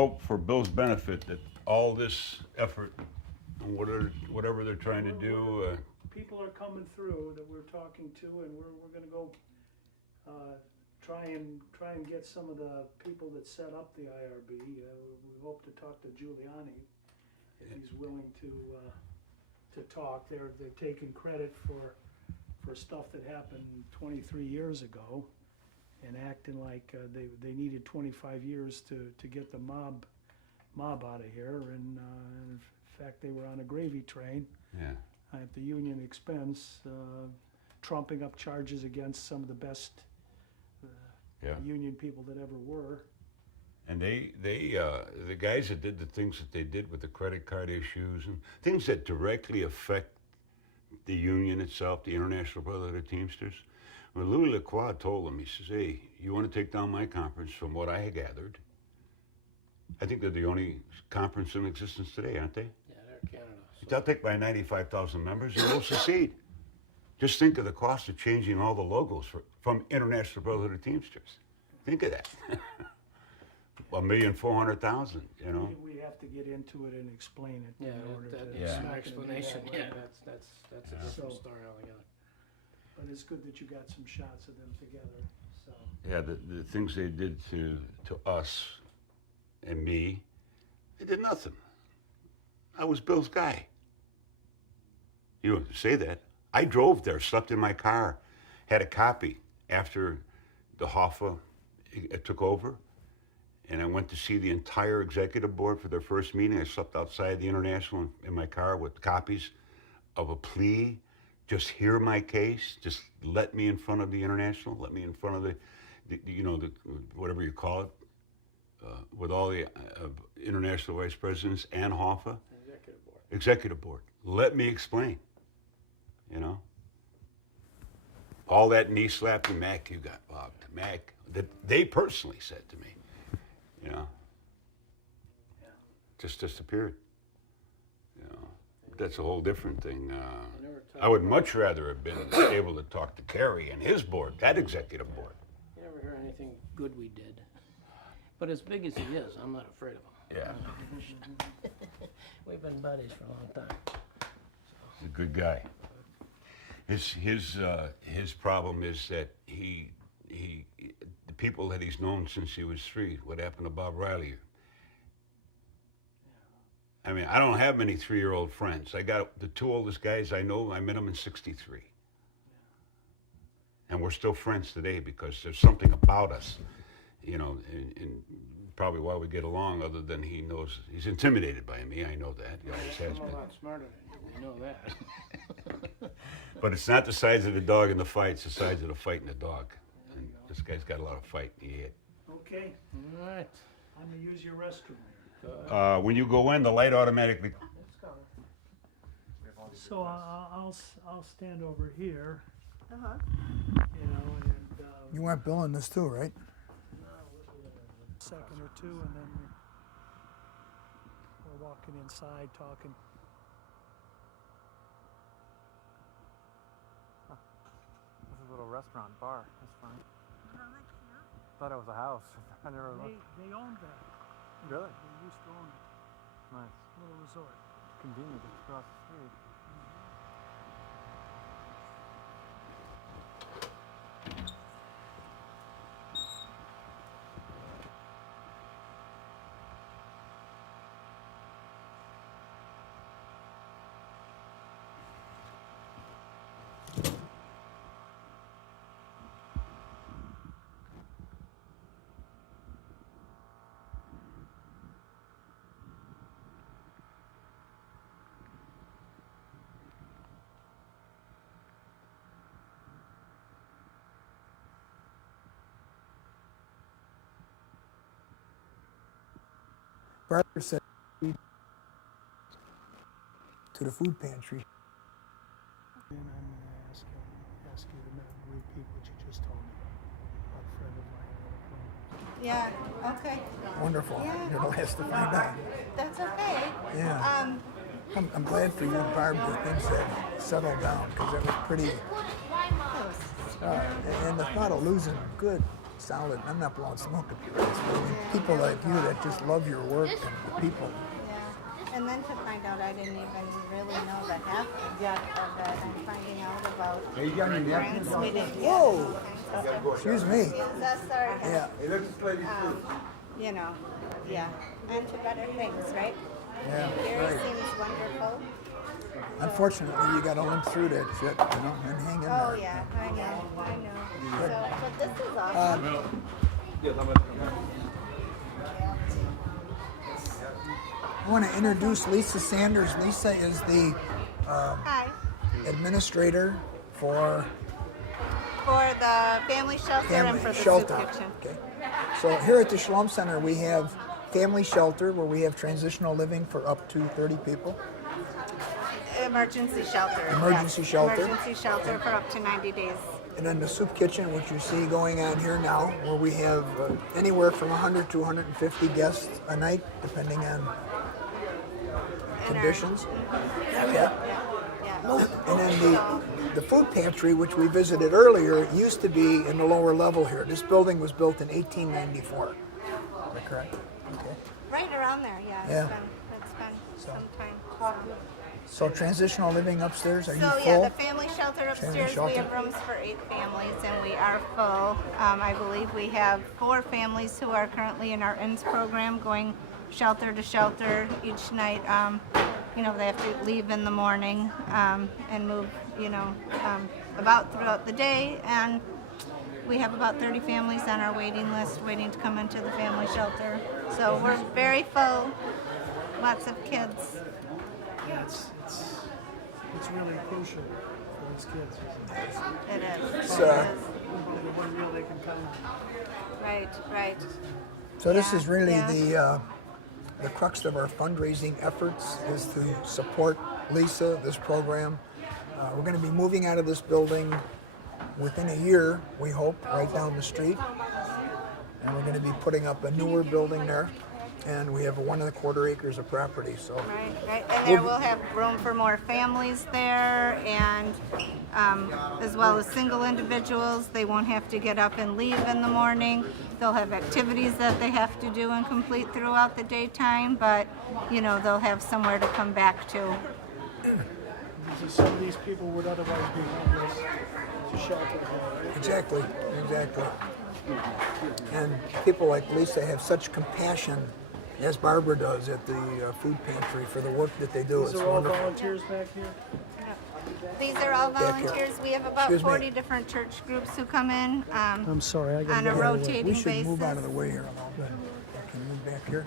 Hope for Bill's benefit that all this effort and whatever they're trying to do, People are coming through that we're talking to, and we're gonna go, try and get some of the people that set up the IRB. We hope to talk to Giuliani, if he's willing to talk. They're taking credit for stuff that happened 23 years ago, and acting like they needed 25 years to get the mob out of here, and in fact, they were on a gravy train yeah. at the union expense, trumping up charges against some of the best Yeah. union people that ever were. And the guys that did the things that they did with the credit card issues and things that directly affect the union itself, the International Brotherhood of Teamsters. When Louis Lacroix told them, he says, "Hey, you want to take down my conference?" From what I had gathered, I think they're the only conference in existence today, aren't they? Yeah, they're Canada. So. They'll take by 95,000 members and we'll secede. Just think of the cost of changing all the logos from International Brotherhood of Teamsters. Think of that. 1,400,000, you know? We have to get into it and explain it Yeah, in order to. that's Yeah. it's an not gonna be explanation. that way. Yeah, that's a different So- story altogether. But it's good that you got some shots of them together, so. Yeah, the things they did to us and me, they did nothing. I was Bill's guy. You don't say that. I drove there, slept in my car, had a copy after the Hoffa took over, and I went to see the entire executive board for their first meeting. I slept outside the International in my car with copies of a plea. Just hear my case. Just let me in front of the International. Let me in front of the whatever you call it, with all the international vice presidents and Hoffa. Executive board. Executive board. Let me explain. You know? All that knee slapping, Mac, you got bugged. Mac, that they personally said to me. You know? Yeah. Just disappeared. You know? That's a whole different thing. They never talk I would about- much rather have been able to talk to Kerry and his board, that executive board. You never hear anything good we did. But as big as he is, I'm not afraid of him. Yeah. We've been buddies for a long time. He's a good guy. His problem is that the people that he's known since he was 3. What happened to Bob Riley? I mean, I don't have many 3-year-old friends. I got the 2 oldest guys I know. I met them in '63, and we're still friends today because there's something about us, you know, and probably why we get along. Other than he knows he's intimidated by me. I know that. He always has I'm a been. lot smarter than you. We know that. But it's not the size of the dog in the fight, it's the size of the fight in the dog. And this guy's got a lot of fight. Okay, All right. I'm gonna use your restroom here. Go ahead. When you go in, the light automatically. Let's go. So I'll stand over here, Uh-huh. you know, and, You want Bill in this too, right? a second or two, and then we're walking inside, talking. This is a little restaurant bar. That's fine. Thought it was a house. I never looked. They owned that. Really? They used to own it, Nice. little resort. Convenient. It's across the street. Barker said to the food pantry. And I'm gonna ask you to repeat what you just told me about a friend of mine. Yeah, okay. Wonderful. Yeah. You're the last to find out. That's okay. Yeah. I'm glad for you and Barb that things have settled down because that was pretty. And the thought of losing good solid. I'm not blowing smoke up your ass, but I mean, people like you that just love your work and the people. Yeah. And then to find out I didn't even really know the half yet of it. I'm finding out about grants we didn't get. Whoa. and stuff. Excuse me. That's our, Yeah. you know, yeah. And to better things, right? Yeah. Gary Right. seems wonderful. Unfortunately, you got to limp through that shit, and hang in there. Oh yeah, I know. So, but this is awesome. I want to introduce Lisa Sanders. Lisa is the Hi. administrator for For the family shelter and for the shelter. soup kitchen. Okay. So here at the Shalom Center, we have family shelter where we have transitional living for up to 30 people. Emergency shelter. Emergency yes. shelter. Emergency shelter for up to 90 days. And then the soup kitchen, which you see going on here now, where we have anywhere from 100 to 150 guests a night, depending on conditions. Okay. Yeah. And then the food pantry, which we visited earlier, used to be in the lower level here. This building was built in 1894. Is that correct? Okay. Right around there, yeah. Yeah. It's been some time. So transitional living upstairs, are you So full? yeah, the family shelter upstairs, shelter. we have rooms for 8 families and we are full. I believe we have 4 families who are currently in our INS program going shelter to shelter each night. You know, they have to leave in the morning and move, you know, about throughout the day. And we have about 30 families on our waiting list waiting to come into the family shelter. So we're very full, lots of kids. Yeah, it's really crucial for these kids. It is. It's, It is. The one meal they can count on. Right. So this Yeah, is really yeah. the crux of our fundraising efforts is to support Lisa, this program. We're going to be moving out of this building within a year, we hope, right down the street. And we're going to be putting up a newer building there. And we have 1.25 acres of property, so Right. And there we'll have room for more families there and as well as single individuals. They won't have to get up and leave in the morning. They'll have activities that they have to do and complete throughout the daytime, but you know, they'll have somewhere to come back to. Because some of these people would otherwise be homeless to shelter them. exactly. And people like Lisa have such compassion, as Barbara does at the food pantry, for the work that they do. These It's are all wonderful. volunteers back here? These are all Back here. volunteers. We have about Excuse me. 40 different church groups who come in I'm sorry, I got on a to rotating We basis. should move out of the way here a little bit. Can you move back here?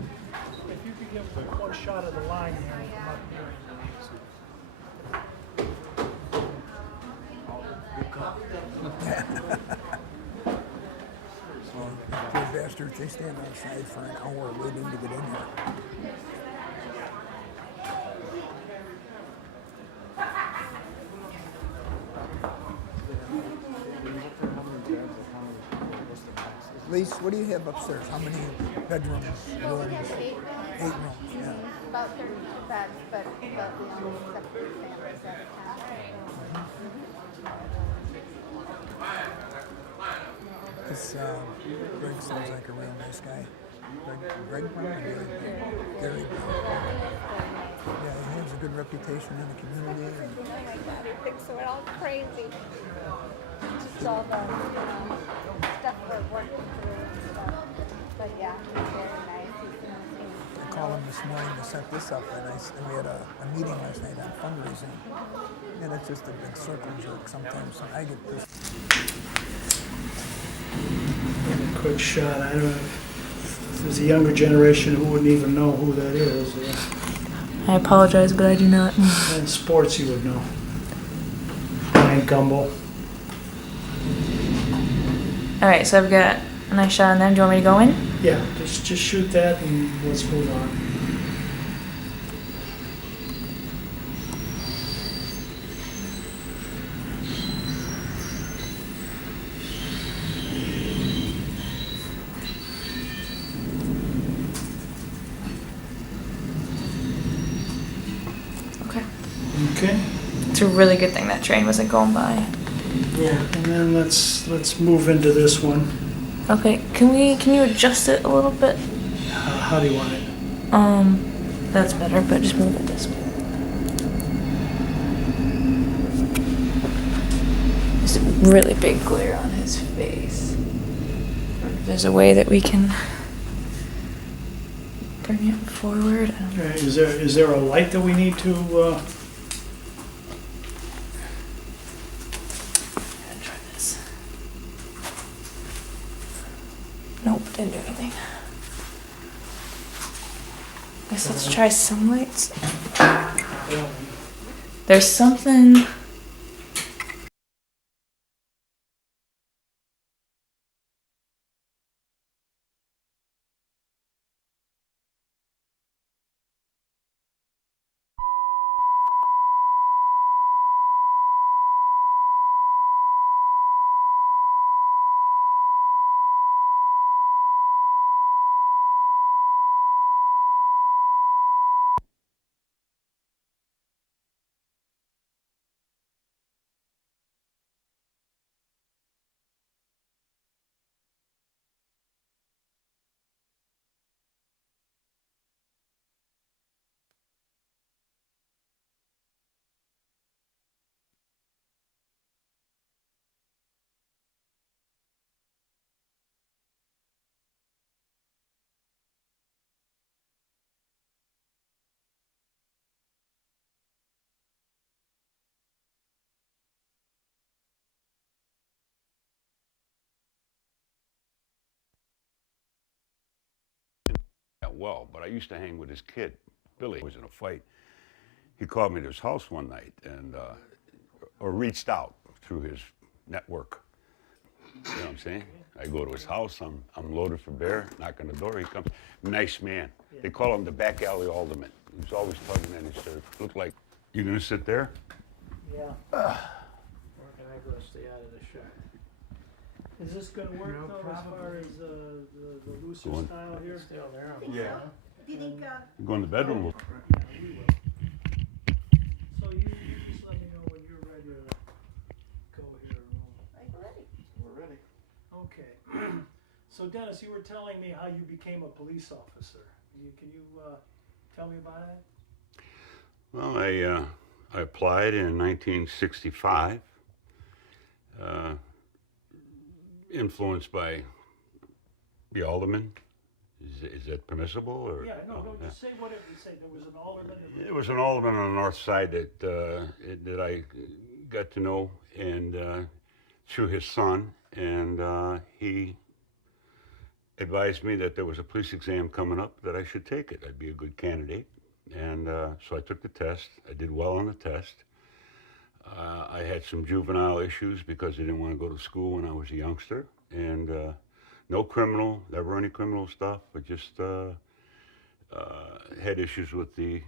If you could give one shot of the line here, come up here. Poor bastards, they stand outside for an hour waiting to get in here. Lise, what do you have upstairs? How many bedrooms, rooms? 8 rooms, yeah. About 32 beds, but we only accept 3 families at a time. This Greg sounds like a real nice guy. Greg Brown or Gary Brown? Yeah, he has a good reputation in the community. And Oh my God, he thinks we're all crazy. Just all the, stuff we're working through and stuff. But yeah, he's very nice. I called him this morning to set this up, and we had a meeting last night on fundraising. And it's just a big circle jerk sometimes. So I get this. A quick shot. I don't know if there's a younger generation who wouldn't even know who that is. I apologize, but I do not. In sports, you would know. Brian Gumble. All right, so I've got a nice shot on them. Do you want me to go in? Yeah, just shoot that and let's move on. Okay. Okay. It's a really good thing that train wasn't going by. Yeah. And then let's move into this one. Okay, can you adjust it a little bit? How do you want it? That's better, but just move it this way. There's a really big glare on his face. There's a way that we can bring it forward. I don't know. Okay, is there a light that we need to, I'm gonna try this. Nope, didn't do anything. Guess let's try some lights. There's something. that well, but I used to hang with his kid, Billy. He was in a fight. He called me to his house one night and or reached out through his network. You know what I'm saying? I go to his house. I'm loaded for bear. Knock on the door. He comes. Nice man. They call him the back alley alderman. He was always tugging at his shirt. Looked like, you gonna sit there? yeah. Where can I go stay out of the shot? Is this gonna work No, though, as far probably. as the looser Go on. style here? Still there. Yeah. Do you think, You go in the bedroom. Yeah, we will. So you just let me know when you're ready to go here. We're ready. Okay. So Dennis, you were telling me how you became a police officer. Can you tell me about that? Well, I applied in 1965, influenced by the alderman. Is that permissible? Or? Yeah, no, Oh, just say what it would say. There was an alderman. It was an alderman on the north side that I got to know, and through his son, and he advised me that there was a police exam coming up, that I should take it. I'd be a good candidate, and so I took the test. I did well on the test. I had some juvenile issues because I didn't want to go to school when I was a youngster, and no criminal, never any criminal stuff, but just had issues with the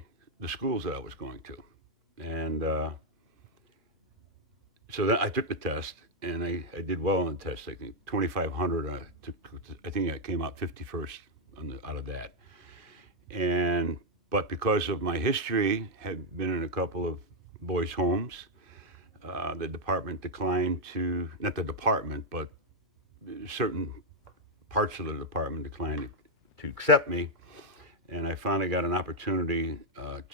schools that I was going to. And so then I took the test, and I did well on the test. I think 2,500. I think I came out 51st out of that. But because of my history, had been in a couple of boys' homes, the department declined to, not the department, but certain parts of the department declined to accept me. And I finally got an opportunity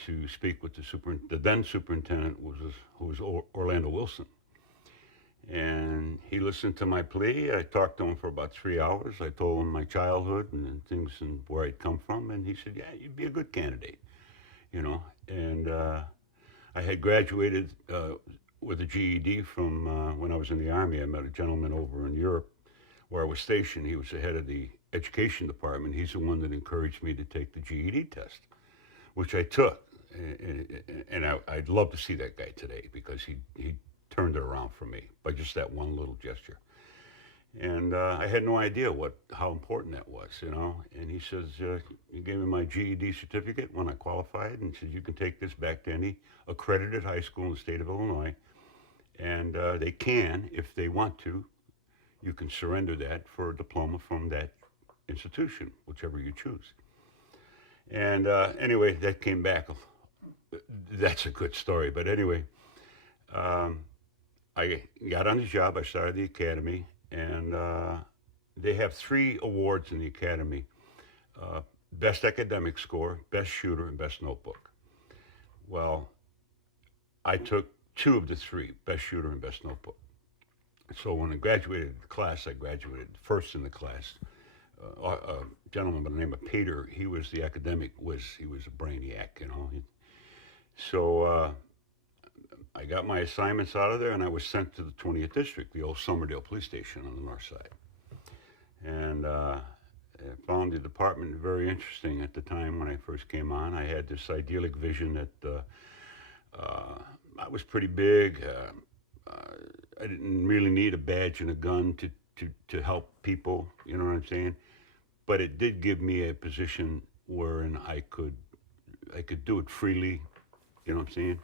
to speak with the then superintendent, who was Orlando Wilson. And he listened to my plea. I talked to him for about 3 hours. I told him my childhood and things and where I'd come from. And he said, yeah, you'd be a good candidate, you know. And I had graduated with a GED from when I was in the Army. I met a gentleman over in Europe where I was stationed. He was the head of the education department. He's the one that encouraged me to take the GED test, which I took. And I'd love to see that guy today, because he turned it around for me by just that one little gesture. And I had no idea how important that was, you know. And he says, he gave me my GED certificate when I qualified, and said, you can take this back to any accredited high school in the state of Illinois, and they can, if they want to, you can surrender that for a diploma from that institution, whichever you choose. And anyway, that came back. That's a good story. But anyway, I got on the job. I started the academy, and they have 3 awards in the academy: best academic score, best shooter, and best notebook. Well, I took 2 of the 3, best shooter and best notebook. So when I graduated the class, I graduated first in the class. A gentleman by the name of Peter, he was the academic whiz. He was a brainiac, you know. So I got my assignments out of there, and I was sent to the 20th District, the old Somerdale Police Station on the north side. And I found the department very interesting at the time when I first came on. I had this idyllic vision that I was pretty big. I didn't really need a badge and a gun to help people, you know what I'm saying? But it did give me a position wherein I could do it freely, you know what I'm saying?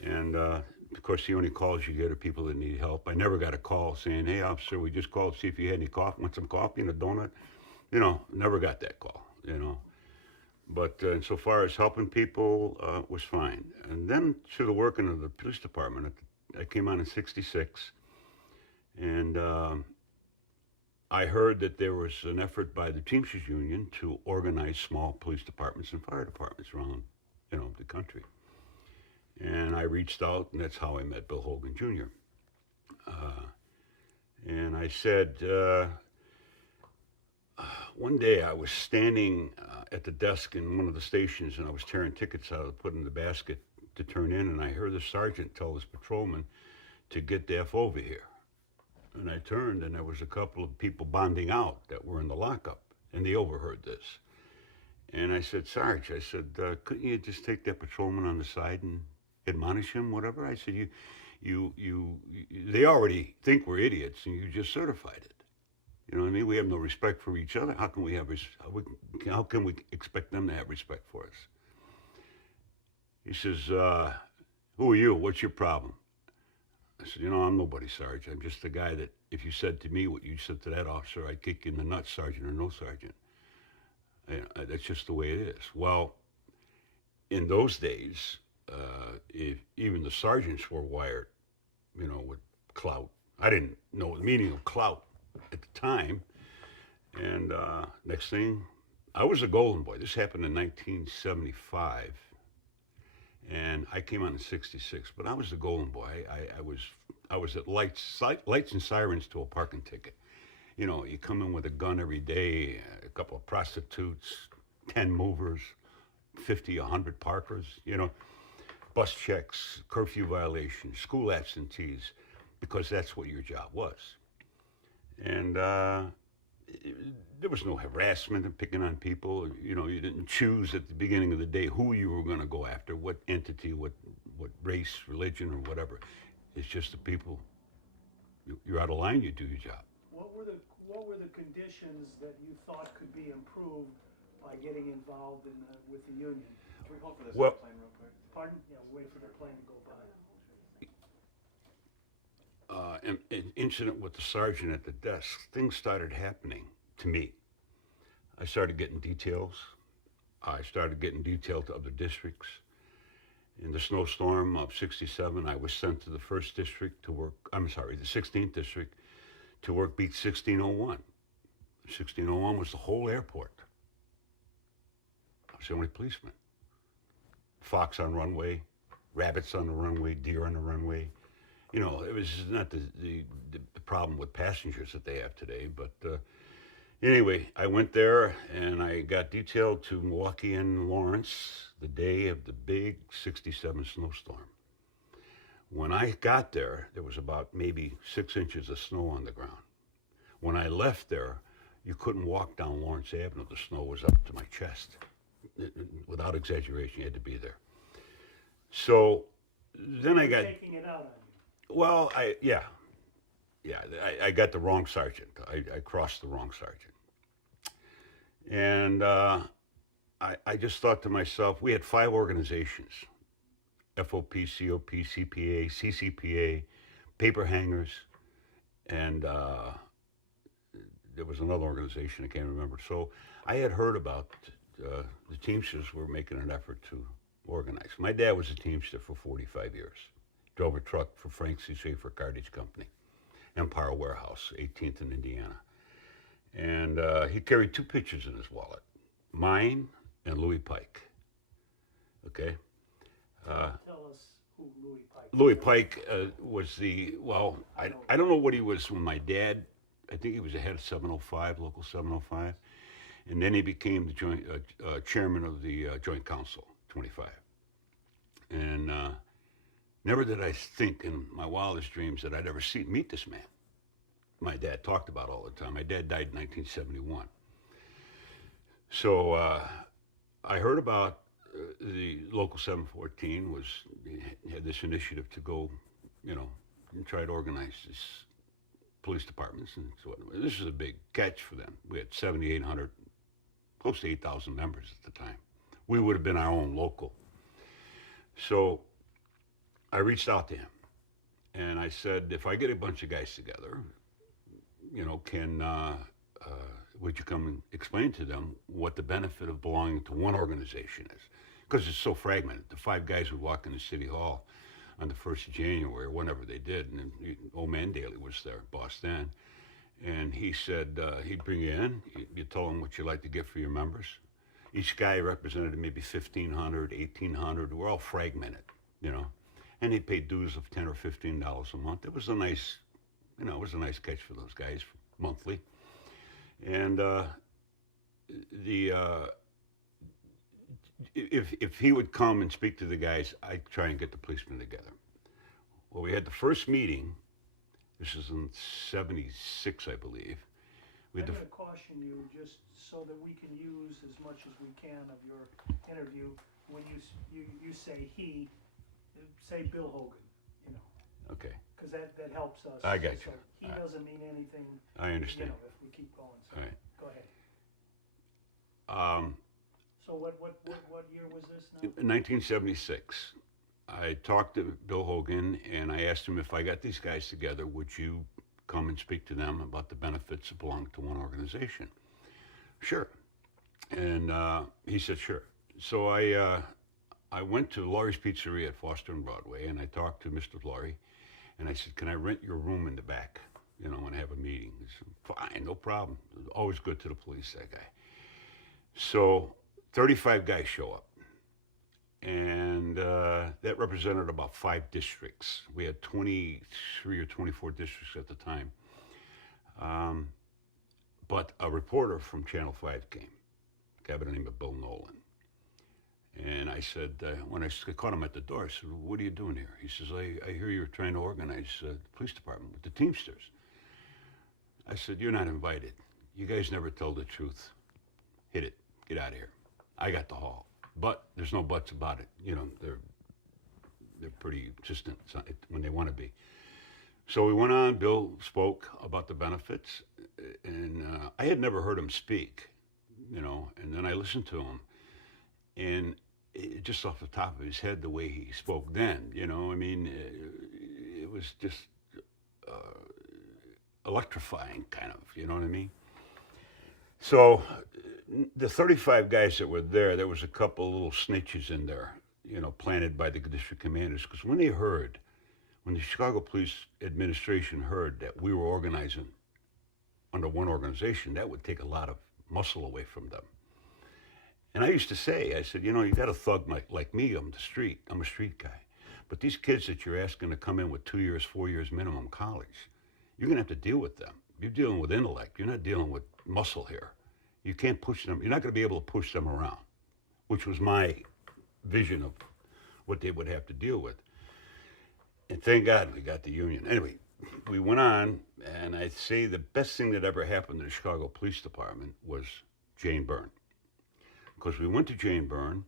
And of course, the only calls you get are people that need help. I never got a call saying, "Hey, officer, we just called to see if you had any coffee, want some coffee and a donut." You know, never got that call, you know. But insofar as helping people was fine. And then to the working of the police department, I came on in '66, and I heard that there was an effort by the Teamsters Union to organize small police departments and fire departments around, you know, the country. And I reached out, and that's how I met Bill Hogan Jr. And I said, one day I was standing at the desk in one of the stations, and I was tearing tickets out to put in the basket to turn in, and I heard the sergeant tell this patrolman to get the F over here. And I turned, and there was a couple of people bonding out that were in the lockup, and they overheard this. And I said, "Sarge," I said, "couldn't you just take that patrolman on the side and admonish him, whatever?" I said, they already think we're idiots, and you just certified it. You know what I mean? We have no respect for each other. How can we expect them to have respect for us? He says, "Who are you? What's your problem?" I said, "I'm nobody, Sarge. I'm just the guy that if you said to me what you said to that officer, I'd kick you in the nuts, sergeant or no sergeant. That's just the way it is." Well, in those days, even the sergeants were wired, with clout. I didn't know the meaning of clout at the time. And next thing, I was a golden boy. This happened in 1975. And I came on in '66, but I was the golden boy. I was at lights and sirens to a parking ticket. You come in with a gun every day, a couple of prostitutes, 10 movers, 50, 100 parkers, bus checks, curfew violations, school absentees, because that's what your job was. And there was no harassment and picking on people. You didn't choose at the beginning of the day who you were going to go after, what entity, what race, religion, or whatever. It's just the people. You're out of line, you do your job. What were the conditions that you thought could be improved by getting involved with the union? Can we hold for this Well- plane real quick? Pardon? Yeah, wait for the plane to go by. An incident with the sergeant at the desk, things started happening to me. I started getting details. I started getting detailed to other districts. In the snowstorm of '67, I was sent to the 1st District to work, the 16th District to work beat 1601. 1601 was the whole airport. I was the only policeman. Fox on runway, rabbits on the runway, deer on the runway. It was not the problem with passengers that they have today, but anyway, I went there and I got detailed to Milwaukee and Lawrence the day of the big '67 snowstorm. When I got there, there was about maybe 6 inches of snow on the ground. When I left there, you couldn't walk down Lawrence Avenue. The snow was up to my chest. Without exaggeration, you had to be there. So then I got... Taking it out on you. Well, I got the wrong sergeant. I crossed the wrong sergeant. And I just thought to myself, we had 5 organizations: FOP, COP, CPA, CCPA, paper hangers, and there was another organization I can't remember. So I had heard about the Teamsters were making an effort to organize. My dad was a Teamster for 45 years. Drove a truck for Frank C. Schaefer Cartage Company, Empire Warehouse, 18th in Indiana. And he carried two pictures in his wallet, mine and Louis Pike. Okay? Tell us who Louis Pike is. Louis Pike was I don't know what he was when my dad, I think he was the head of 705, local 705. And then he became the joint chairman of the Joint Council, 25. And never did I think in my wildest dreams that I'd ever meet this man. My dad talked about all the time. My dad died in 1971. So I heard about the local 714 had this initiative to go, and try to organize this police departments and so on. This is a big catch for them. We had 7,800, close to 8,000 members at the time. We would have been our own local. So I reached out to him and I said, if I get a bunch of guys together, would you come and explain to them what the benefit of belonging to one organization is? Because it's so fragmented. The 5 guys would walk into City Hall on the 1st of January, whenever they did, and then old man Daly was their boss then, and he said he'd bring you in, you tell them what you'd like to get for your members. Each guy represented maybe 1,500, 1,800. We're all fragmented, and they paid dues of $10 or $15 a month. It was a nice, catch for those guys monthly. And if he would come and speak to the guys, I'd try and get the policemen together. Well, we had the first meeting. This is in '76, I believe. I'm going to caution you just so that we can use as much as we can of your interview. When you say he, say Bill Hogan, Okay. because that helps us. I got you. So he doesn't mean anything. I understand. If we keep going. So All right. Go ahead. Um, So what year was this now? In 1976, I talked to Bill Hogan and I asked him, if I got these guys together, would you come and speak to them about the benefits of belonging to one organization? Sure. And he said, sure. So I went to Laurie's Pizzeria at Foster and Broadway and I talked to Mr. Laurie and I said, can I rent your room in the back, when I have a meeting? He said, fine, no problem. Always good to the police, that guy. So 35 guys show up, and that represented about 5 districts. We had 23 or 24 districts at the time. But a reporter from Channel 5 came, a guy by the name of Bill Nolan. And I said, when I caught him at the door, I said, what are you doing here? He says, I hear you're trying to organize the police department with the Teamsters. I said, you're not invited. You guys never tell the truth. Hit it. Get out of here. I got the hall. But there's no buts about it. They're pretty insistent when they want to be. So we went on. Bill spoke about the benefits, and I had never heard him speak, and then I listened to him, and just off the top of his head, the way he spoke then, it was just electrifying, kind of, you know what I mean? So the 35 guys that were there was a couple of little snitches in there, planted by the district commanders, because when the Chicago Police Administration heard that we were organizing under one organization, that would take a lot of muscle away from them. And I used to say, I said, you got a thug like me, I'm a street guy. But these kids that you're asking to come in with 2 years, 4 years minimum college, you're gonna have to deal with them. You're dealing with intellect, you're not dealing with muscle here. You can't push them, you're not gonna be able to push them around, which was my vision of what they would have to deal with. And thank God we got the union. Anyway, we went on, and I'd say the best thing that ever happened to the Chicago Police Department was Jane Byrne. Because we went to Jane Byrne,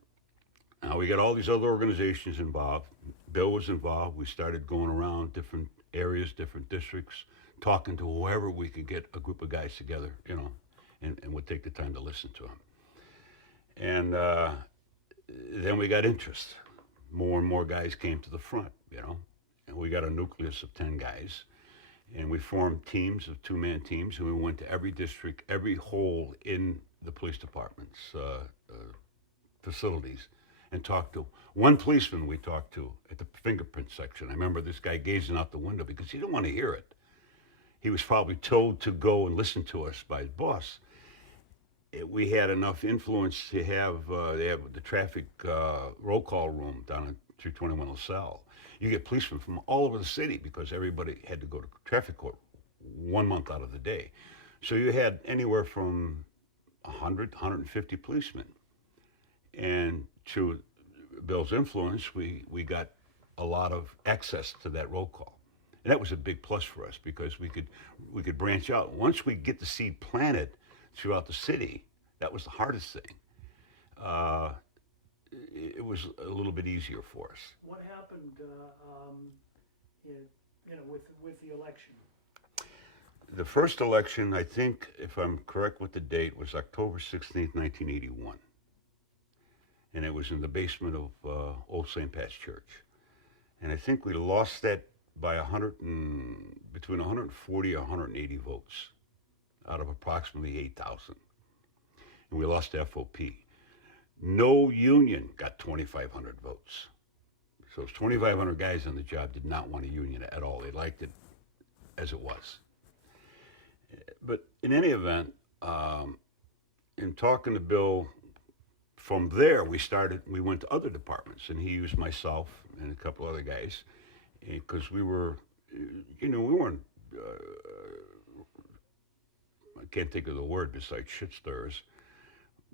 now we got all these other organizations involved. Bill was involved. We started going around different areas, different districts, talking to whoever we could get a group of guys together, and would take the time to listen to them. And then we got interest. More and more guys came to the front, and we got a nucleus of 10 guys. And we formed teams of 2-man teams, and we went to every district, every hole in the police department's facilities, and talked to one policeman. We talked to at the fingerprint section. I remember this guy gazing out the window because he didn't want to hear it. he was probably told to go and listen to us by his boss. We had enough influence to have, they have the traffic roll call room down in 321 LaSalle. You get policemen from all over the city because everybody had to go to traffic court 1 month out of the day. So you had anywhere from 100, 150 policemen. And through Bill's influence, we got a lot of access to that roll call. And that was a big plus for us because we could branch out. Once we get the seed planted throughout the city, that was the hardest thing. It was a little bit easier for us. What happened, with the election? The first election, I think, if I'm correct with the date, was October 16th, 1981. And it was in the basement of Old St. Pat's Church. And I think we lost that by between 140 and 180 votes out of approximately 8,000. And we lost to FOP. No union got 2,500 votes. So 2,500 guys on the job did not want a union at all. They liked it as it was. But in any event, in talking to Bill, from there we went to other departments, and he used myself and a couple other guys, because we weren't, I can't think of the word besides shit stirrers.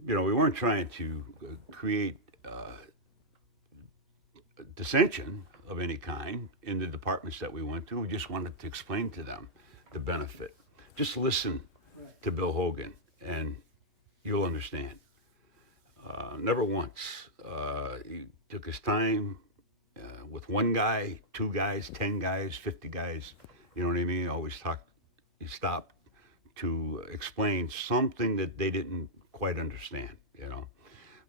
We weren't trying to create dissension of any kind in the departments that we went to. We just wanted to explain to them the benefit. Just listen to Bill Hogan, and you'll understand. Never once. He took his time with one guy, 2 guys, 10 guys, 50 guys. You know what I mean? He stopped to explain something that they didn't quite understand,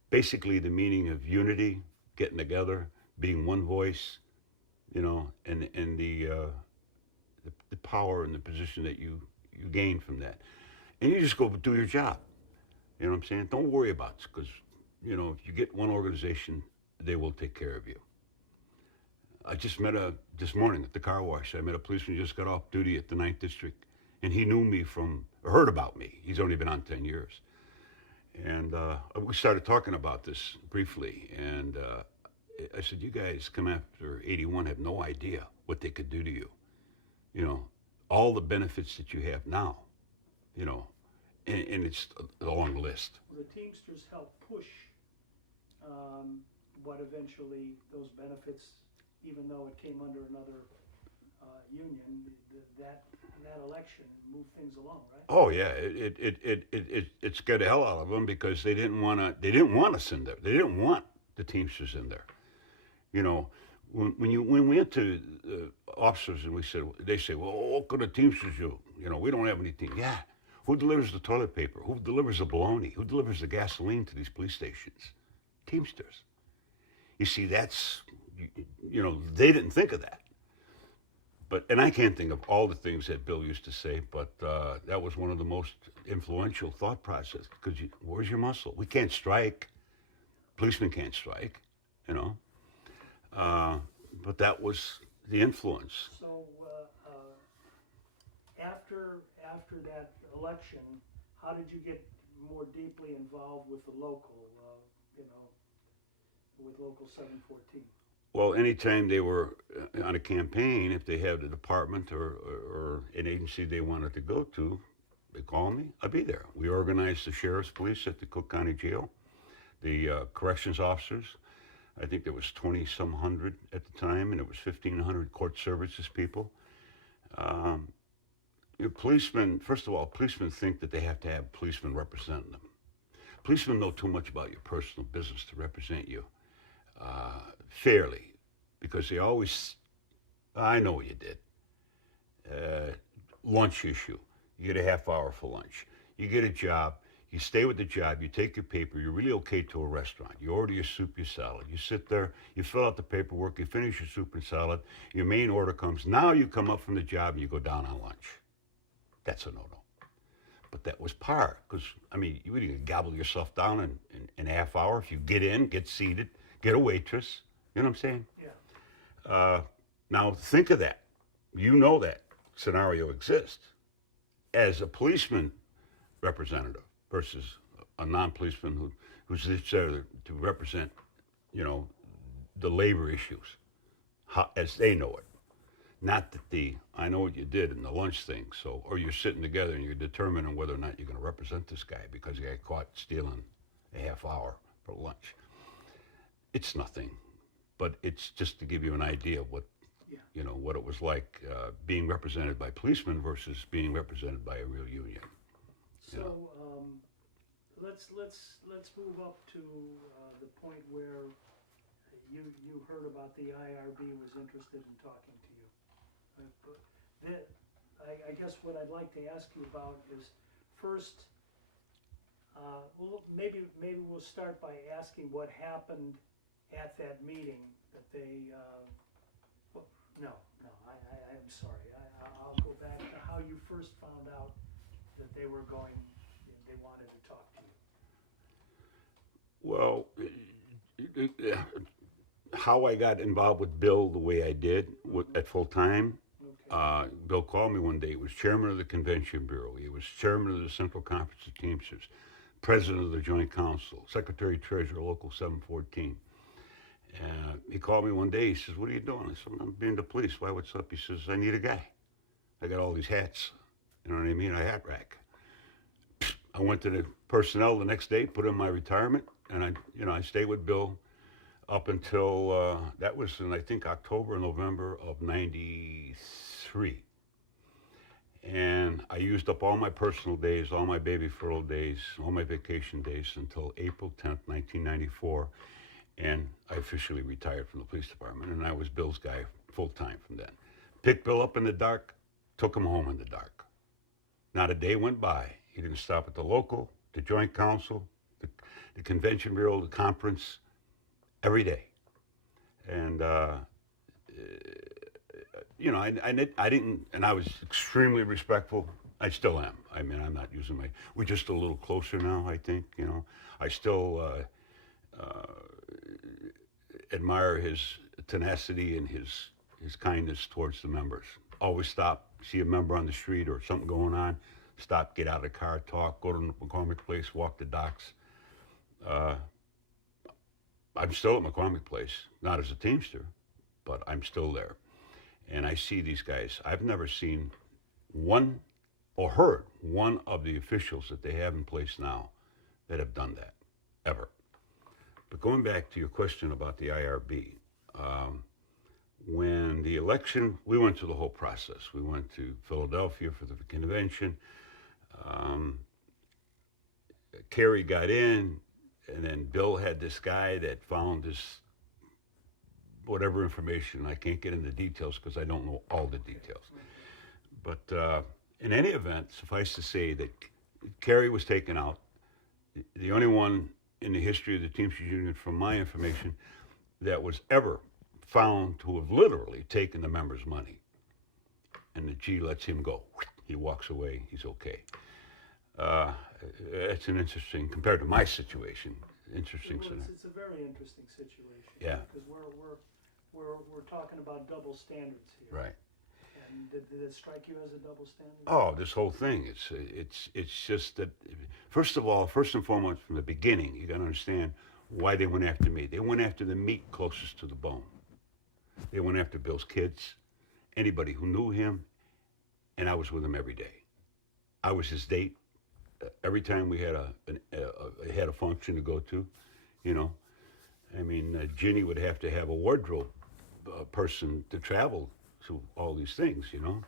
Basically the meaning of unity, getting together, being one voice, and the power and the position that you gain from that. And you just go do your job. You know what I'm saying? Don't worry about it, because, if you get one organization, they will take care of you. I just met this morning at the car wash, I met a policeman who just got off duty at the 9th District, and he knew me heard about me. He's only been on 10 years. And we started talking about this briefly, and I said, you guys come after 81 have no idea what they could do to you. All the benefits that you have now, and it's a long list. The Teamsters helped push what eventually those benefits, even though it came under another union, that election moved things along, right? Oh yeah, it scared the hell out of them because they didn't want us in there. They didn't want the Teamsters in there. When we went to officers and they say, well, what could the Teamsters do? We don't have any team. Yeah. Who delivers the toilet paper? Who delivers the bologna? Who delivers the gasoline to these police stations? Teamsters. You see, that's, they didn't think of that. And I can't think of all the things that Bill used to say, but that was one of the most influential thought process, because where's your muscle? We can't strike. Policemen can't strike, but that was the influence. So after that election, how did you get more deeply involved with the local, with Local 714? Well, anytime they were on a campaign, if they had a department or an agency they wanted to go to, they call me, I'd be there. We organized the sheriff's police at the Cook County Jail, the corrections officers. I think there was 20-some hundred at the time, and it was 1,500 court services people. Policemen, first of all, policemen think that they have to have policemen representing them. Policemen know too much about your personal business to represent you fairly, because they always, I know what you did. Lunch issue, you get a half hour for lunch. You get a job, you stay with the job, you take your paper, you're really okay to a restaurant. You order your soup, your salad. You sit there, you fill out the paperwork, you finish your soup and salad, your main order comes. Now you come up from the job and you go down on lunch. That's a no-no. But that was par, because, you would even gobble yourself down in a half hour if you get in, get seated, get a waitress. You know what I'm saying? Yeah. Now think of that. You know that. scenario exists as a policeman representative versus a non-policeman who's there to represent, you know, the labor issues as they know it. Not that I know what you did in the lunch thing, so, or you're sitting together and you're determining whether or not you're going to represent this guy because he got caught stealing a half hour for lunch. It's nothing, but it's just to give you an idea of what, Yeah. you know, what it was like being represented by policemen versus being represented by a real union. So, let's move up to the point where you heard about the IRB was interested in talking to you. But I guess what I'd like to ask you about is first, well, maybe we'll start by asking what happened at that meeting that they. I'm sorry. I'll go back to how you first found out that they wanted to talk to you. Well, how I got involved with Bill the way I did at full time. Okay. Bill called me one day. He was chairman of the Convention Bureau. He was chairman of the Central Conference of Teamsters, president of the Joint Council, secretary treasurer, Local 714. He called me one day. He says, "What are you doing?" I said, "I'm being the police." "Why? What's up?" He says, "I need a guy. I got all these hats. You know what I mean? A hat rack." I went to the personnel the next day, put in my retirement, and I stayed with Bill up until that was in, I think, October or November of '93. And I used up all my personal days, all my baby furlough days, all my vacation days until April 10th, 1994. And I officially retired from the police department, and I was Bill's guy full time from then. Picked Bill up in the dark, took him home in the dark. Not a day went by. He didn't stop at the local, the joint council, the convention bureau, the conference, every day. And, you know, I didn't, and I was extremely respectful. I still am. I mean, I'm not using we're just a little closer now, I think, you know. I still admire his tenacity and his kindness towards the members. Always stop, see a member on the street or something going on, stop, get out of the car, talk, go to McCormick Place, walk the docks. I'm still at McCormick Place, not as a Teamster, but I'm still there. And I see these guys. I've never seen one or heard one of the officials that they have in place now that have done that, ever. But going back to your question about the IRB, when the election, we went through the whole process. We went to Philadelphia for the convention. Kerry got in, and then Bill had this guy that found this, whatever information. I can't get into details because I don't know all the details. But in any event, suffice to say that Kerry was taken out. The only one in the history of the Teamsters Union, from my information, that was ever found to have literally taken the members' money. And the G lets him go. He walks away. He's okay. It's an interesting, compared to my situation, interesting Well, scenario. it's a very interesting situation. Yeah. Because we're talking about double standards here. Right. And did it strike you as a double standard? Oh, this whole thing, it's just that, first and foremost, from the beginning, you got to understand why they went after me. They went after the meat closest to the bone. They went after Bill's kids, anybody who knew him, and I was with him every day. I was his date. Every time we had a function to go to, you know. I mean, Ginny would have to have a wardrobe person to travel to all these things, you know.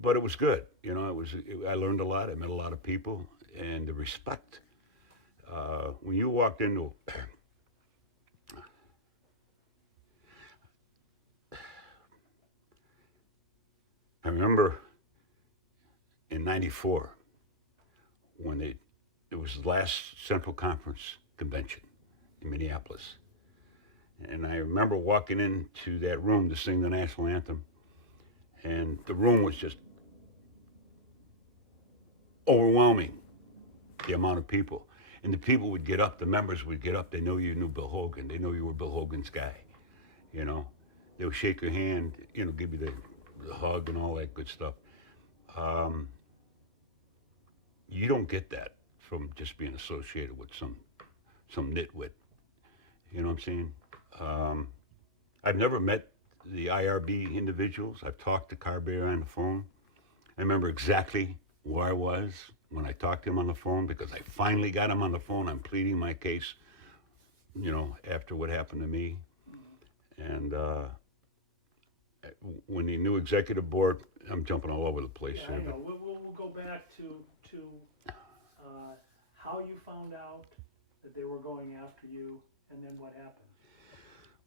But it was good, you know. I learned a lot. I met a lot of people, and the respect. When you walked into, I remember in '94 when it was the last Central Conference convention in Minneapolis. And I remember walking into that room to sing the national anthem, and the room was just overwhelming, the amount of people. And the people would get up, the members would get up, they know you knew Bill Hogan, they know you were Bill Hogan's guy, you know. They would shake your hand, you know, give you the the hug and all that good stuff. You don't get that from just being associated with some nitwit. You know what I'm saying? I've never met the IRB individuals. I've talked to Carbear on the phone. I remember exactly where I was when I talked to him on the phone because I finally got him on the phone. I'm pleading my case, you know, after what happened to me. And when the new executive board, I'm jumping all over the place Yeah, I here. know. We'll go back to how you found out that they were going after you, and then what happened.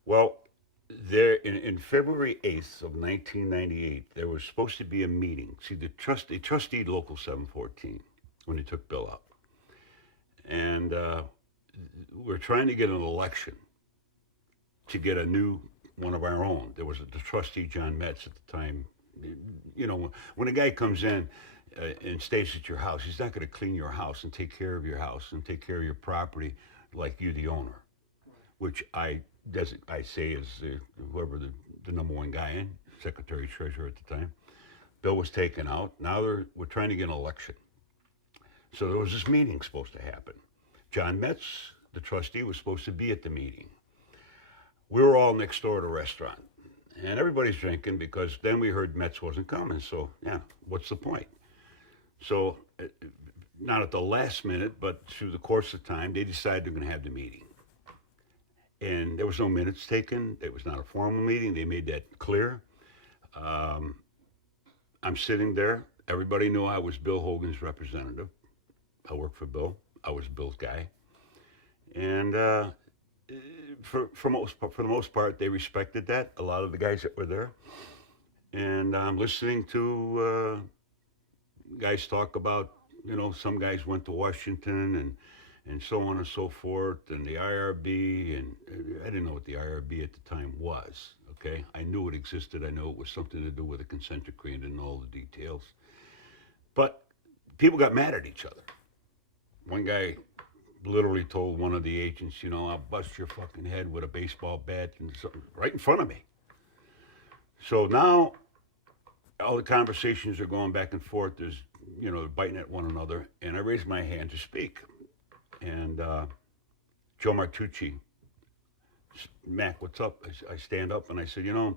Well, there in February 8th of 1998, there was supposed to be a meeting. See, they trusteed Local 714 when they took Bill out. And we're trying to get an election to get a new one of our own. There was the trustee, John Metz, at the time. You know, when a guy comes in and stays at your house, he's not going to clean your house and take care of your house and take care of your property like you, the owner, which I say is whoever the number one guy in, secretary treasurer at the time. Bill was taken out. Now we're trying to get an election. So there was this meeting supposed to happen. John Metz, the trustee, was supposed to be at the meeting. We were all next door at a restaurant, and everybody's drinking because then we heard Metz wasn't coming. So yeah, what's the point? So not at the last minute, but through the course of time, they decided they're going to have the meeting. And there was no minutes taken. It was not a formal meeting. They made that clear. I'm sitting there. Everybody knew I was Bill Hogan's representative. I worked for Bill. I was Bill's guy. And for the most part, they respected that. A lot of the guys that were there. And I'm listening to guys talk about, you know, some guys went to Washington and so on and so forth, and the IRB, and I didn't know what the IRB at the time was, okay? I knew it existed. I knew it was something to do with a consent decree and didn't know all the details. But people got mad at each other. One guy literally told one of the agents, you know, I'll bust your fucking head with a baseball bat and something right in front of me. So now all the conversations are going back and forth. There's, you know, biting at one another. And I raised my hand to speak. And Joe Martucci, Mac, what's up? I stand up and I said, you know,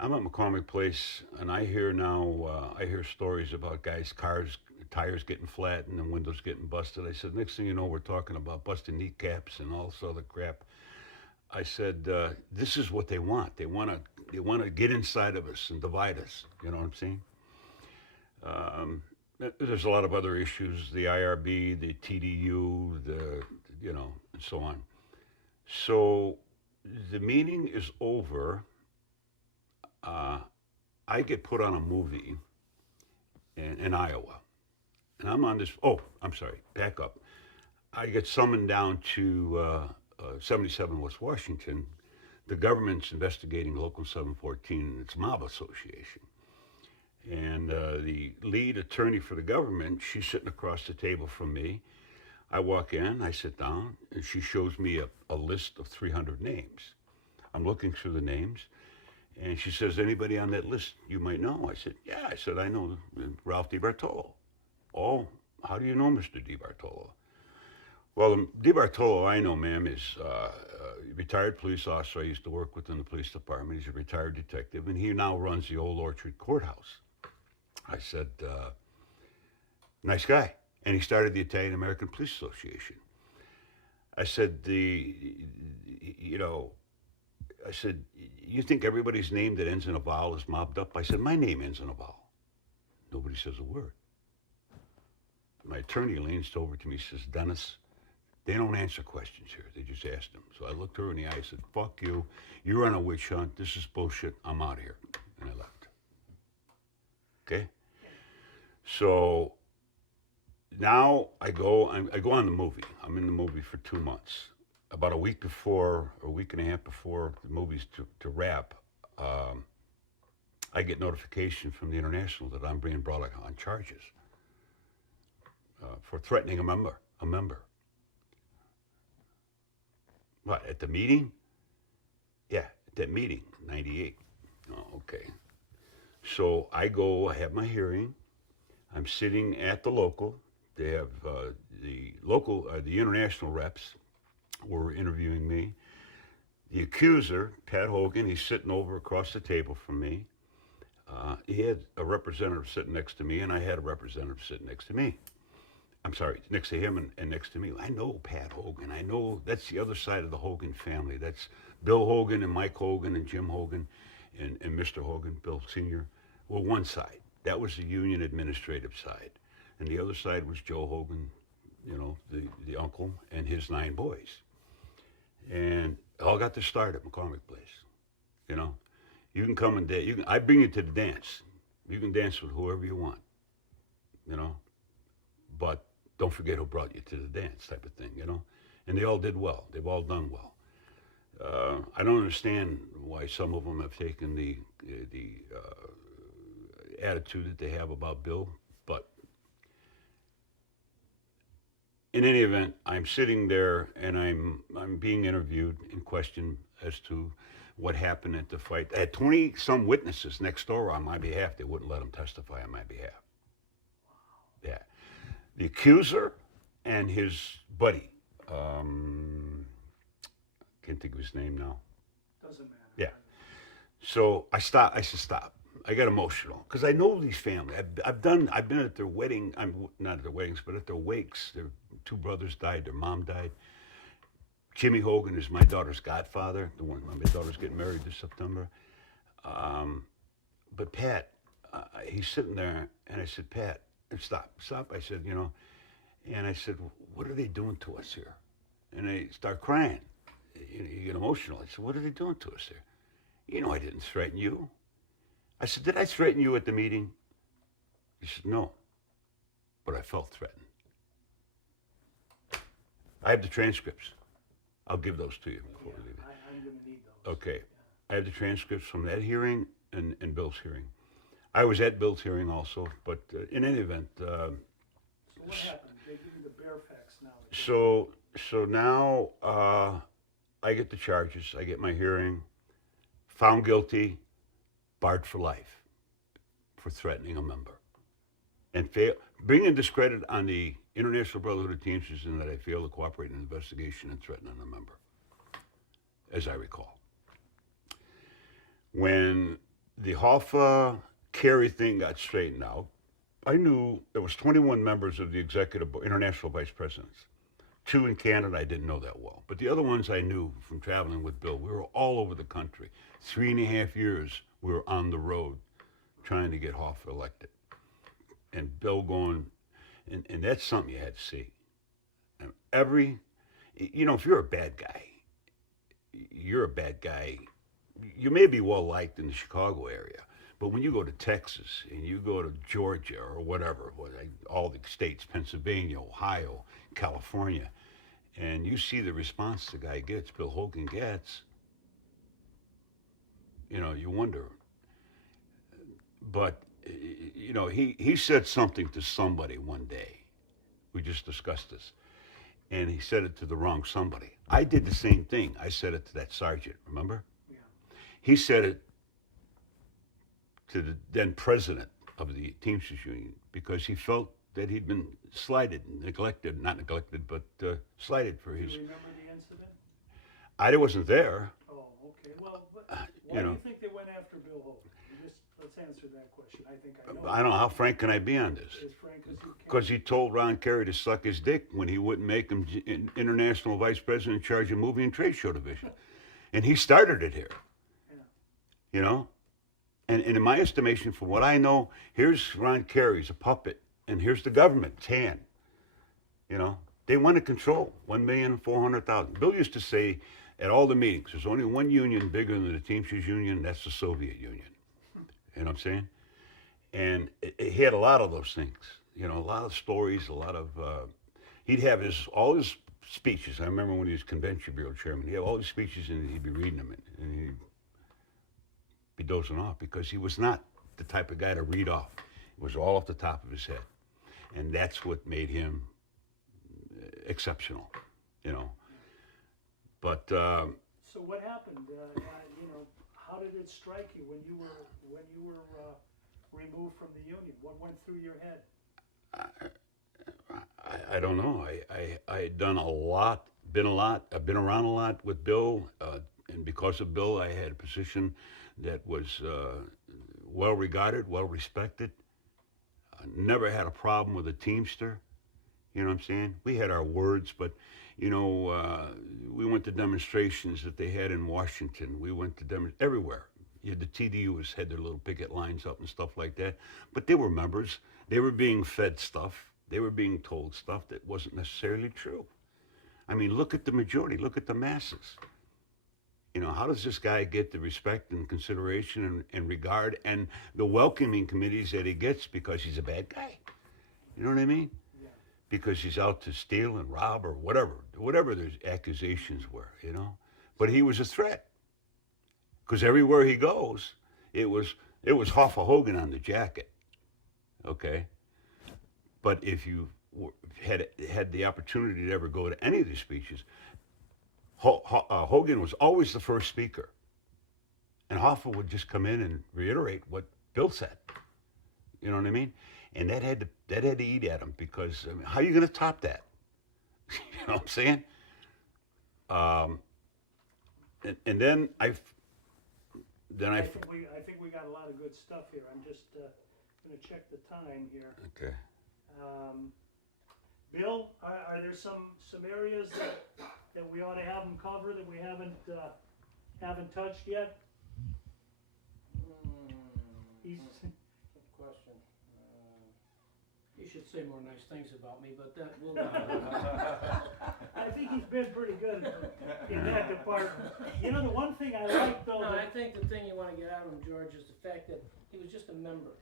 I'm at McCormick Place and I hear now, I hear stories about guys' cars, tires getting flattened and windows getting busted. I said, next thing you know, we're talking about busting kneecaps and all this other crap. I said, this is what they want. They want to get inside of us and divide us. You know what I'm saying? There's a lot of other issues, the IRB, the TDU, you know, and so on. So the meeting is over. I get put on a movie in Iowa. And I'm on this, I'm sorry, back up. I get summoned down to 77 West Washington. The government's investigating Local 714 and its mob association. And the lead attorney for the government, she's sitting across the table from me. I walk in, I sit down, and she shows me a list of 300 names. I'm looking through the names, and she says, anybody on that list you might know? I said, yeah. I said, I know Ralph DiBartolo. Oh, how do you know Mr. DiBartolo? Well, DiBartolo, I know, ma'am, is a retired police officer. I used to work with in the police department. He's a retired detective, and he now runs the Old Orchard Courthouse. I said, nice guy. And he started the Italian American Police Association. I said, you think everybody's name that ends in a vowel is mobbed up? I said, my name ends in a vowel. Nobody says a word. My attorney leans over to me, says, Dennis, they don't answer questions here. They just ask them. So I looked her in the eye, I said, fuck you. You're on a witch hunt. This is bullshit. I'm out of here. And I left. Okay? So now I go on the movie. I'm in the movie for 2 months. About a week and a half before the movie's to wrap, I get notification from the International that I'm being brought on charges for threatening a member. What, at the meeting? Yeah, at that meeting, 98. Oh, okay. So I go, I have my hearing. I'm sitting at the local. They have the international reps were interviewing me. The accuser, Pat Hogan, he's sitting over across the table from me. He had a representative sitting next to me, and I had a representative sitting next to me. I'm sorry, next to him and next to me. I know Pat Hogan. I know that's the other side of the Hogan family. That's Bill Hogan and Mike Hogan and Jim Hogan and Mr. Hogan, Bill Sr. Well, one side. That was the union administrative side. And the other side was Joe Hogan, you know, the uncle and his 9 boys. And it all got to start at McCormick Place. You know, you can come and dance. I bring you to the dance. You can dance with whoever you want, you know. But don't forget who brought you to the dance type of thing, you know. And they all did well. They've all done well. I don't understand why some of them have taken the attitude that they have about Bill, but in any event, I'm sitting there and I'm being interviewed and questioned as to what happened at the fight. I had 20 some witnesses next door on my behalf. They wouldn't let them testify on my behalf. Yeah. The accuser and his buddy, can't think of his name now. Doesn't matter. Yeah. So I stopped. I said, stop. I got emotional because I know these families. I've been at their wedding. I'm not at their weddings, but at their wakes. Their 2 brothers died. Their mom died. Jimmy Hogan is my daughter's godfather. The one my daughter's getting married this September. But Pat, he's sitting there, and I said, Pat, stop. I said, you know, and I said, what are they doing to us here? And they start crying. You get emotional. I said, what are they doing to us here? You know, I didn't threaten you. I said, did I threaten you at the meeting? He said, no, but I felt threatened. I have the transcripts. I'll give those to you before we leave. I'm going to need those. Okay. I have the transcripts from that hearing and Bill's hearing. I was at Bill's hearing also, but in any event. So what happened? They give you the bare facts now. So now I get the charges. I get my hearing. Found guilty, barred for life for threatening a member. And bringing discredit on the International Brotherhood of Teamsters in that I failed to cooperate in an investigation and threaten a member, as I recall. When the Hoffa Kerry thing got straightened out, I knew there was 21 members of the executive international vice presidents. 2 in Canada, I didn't know that well. But the other ones I knew from traveling with Bill. We were all over the country. 3.5 years we were on the road trying to get Hoffa elected. And Bill going, and that's something you had to see. And you know, if you're a bad guy, you're a bad guy. You may be well liked in the Chicago area, but when you go to Texas and you go to Georgia or whatever, all the states, Pennsylvania, Ohio, California, and you see the response the guy gets, Bill Hogan gets, you know, you wonder. But, you know, he said something to somebody one day. We just discussed this. And he said it to the wrong somebody. I did the same thing. I said it to that sergeant, remember? Yeah. He said it to the then president of the Teamsters Union because he felt that he'd been slighted, neglected, not neglected, but slighted for his... Do you remember the incident? I wasn't there. Oh, okay. Well, but why you know. do you think they went after Bill Hogan? Let's answer that question. I think I know. I don't know, how frank can I be on this? As frank as you can. Because he told Ron Kerry to suck his dick when he wouldn't make him international vice president in charge of movie and trade show division. And he started it here. Yeah. You know? And in my estimation, from what I know, here's Ron Kerry's a puppet, and here's the government's hand. You know? They want to control 1,400,000. Bill used to say at all the meetings, there's only one union bigger than the Teamsters Union, that's the Soviet Union. You know what I'm saying? And he had a lot of those things. You know, a lot of stories, a lot of... he'd have all his speeches. I remember when he was Convention Bureau Chairman, he'd have all his speeches and he'd be reading them and he'd be dozing off because he was not the type of guy to read off. It was all off the top of his head. And that's what made him exceptional, you know. But... So what happened? You know, how did it strike you when you were removed from the union? What went through your head? I don't know. I had done a lot, I've been around a lot with Bill, and because of Bill, I had a position that was well regarded, well respected. I never had a problem with a Teamster. You know what I'm saying? We had our words, but, you know, we went to demonstrations that they had in Washington. We went to everywhere. You had the TDUs had their little picket lines up and stuff like that. But they were members. They were being fed stuff. They were being told stuff that wasn't necessarily true. I mean, look at the majority. Look at the masses. You know, how does this guy get the respect and consideration and regard and the welcoming committees that he gets because he's a bad guy? You know what I mean? Because he's out to steal and rob or whatever their accusations were, you know. But he was a threat. Because everywhere he goes, it was Hoffa Hogan on the jacket, okay? But if you had the opportunity to ever go to any of these speeches, Hogan was always the first speaker. And Hoffa would just come in and reiterate what Bill said. You know what I mean? And that had to eat at him because, I mean, how are you going to top that? You know what I'm saying? And then I think we got a lot of good stuff here. I'm just gonna check the time here. Okay. Bill, are there some areas that we ought to have them cover that we haven't touched yet? He's, Good question. You should say more nice things about me, but that will. I think he's been pretty good in that department. You know, the one thing I like though. No, I think the thing you want to get out of him, George, is the fact that he was just a member,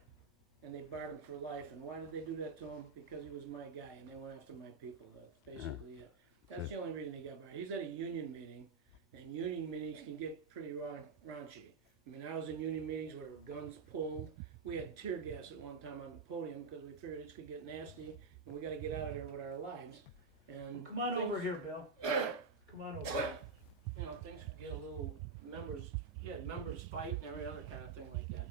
and they barred him for life. And why did they do that to him? Because he was my guy, and they went after my people. That's basically it. That's the only reason he got barred. He's at a union meeting, and union meetings can get pretty raunchy. I mean, I was in union meetings where guns pulled. We had tear gas at one time on the podium because we figured this could get nasty, and we got to get out of there with our lives. And Come on over here, Bill. Come on over. You know, things could get a little members fight and every other kind of thing like that.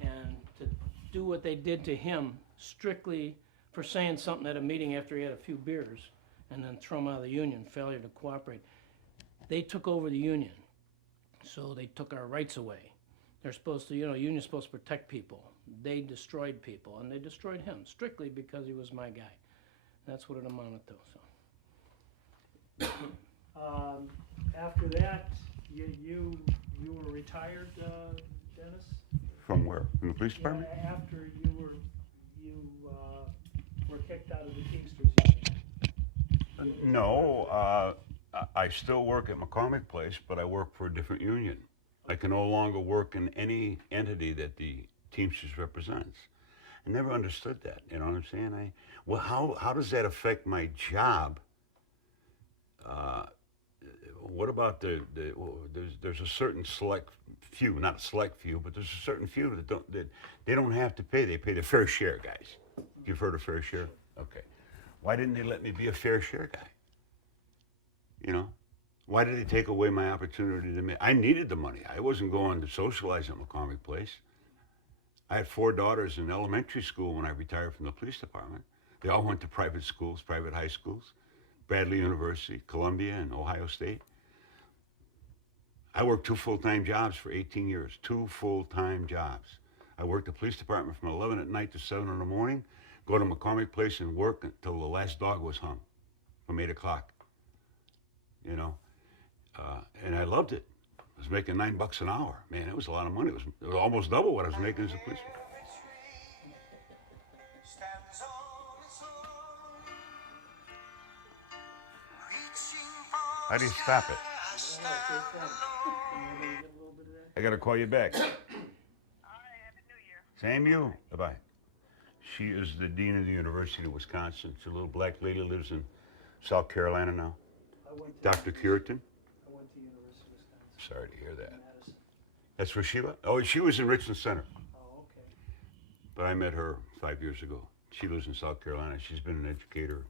And to do what they did to him strictly for saying something at a meeting after he had a few beers and then throw him out of the union, failure to cooperate. They took over the union, so they took our rights away. They're supposed to, you know, union's supposed to protect people. They destroyed people, and they destroyed him strictly because he was my guy. That's what it amounted to. So. After that, you were retired, Dennis? From where? From the police department? Yeah, after you were kicked out of the Teamsters Union. No, I still work at McCormick Place, but I work for a different union. I can no longer work in any entity that the Teamsters represents. I never understood that, you know what I'm saying? Well, how does that affect my job? What about there's a certain select few, not a select few, but there's a certain few that they don't have to pay. They pay the fair share, guys. You've heard of fair share? Okay. Why didn't they let me be a fair share guy? You know? Why did they take away my opportunity to make? I needed the money. I wasn't going to socialize at McCormick Place. I had 4 daughters in elementary school when I retired from the police department. They all went to private schools, private high schools, Bradley University, Columbia, and Ohio State. I worked 2 full-time jobs for 18 years, 2 full-time jobs. I worked the police department from 11 at night to 7 in the morning, go to McCormick Place and work until the last dog was hung from 8 o'clock, you know. And I loved it. I was making $9 an hour. Man, it was a lot of money. It was almost double what I was making as a policeman. How do you stop it? I gotta call you back. Same you. Bye-bye. She is the dean of the University of Wisconsin. She's a little black lady, lives in South Carolina now. Dr. Curitan. I went to University of Wisconsin. Sorry to hear that. Madison. That's where she was? Oh, she was in Richland Center. Oh, okay. But I met her 5 years ago. She lives in South Carolina. She's been an educator.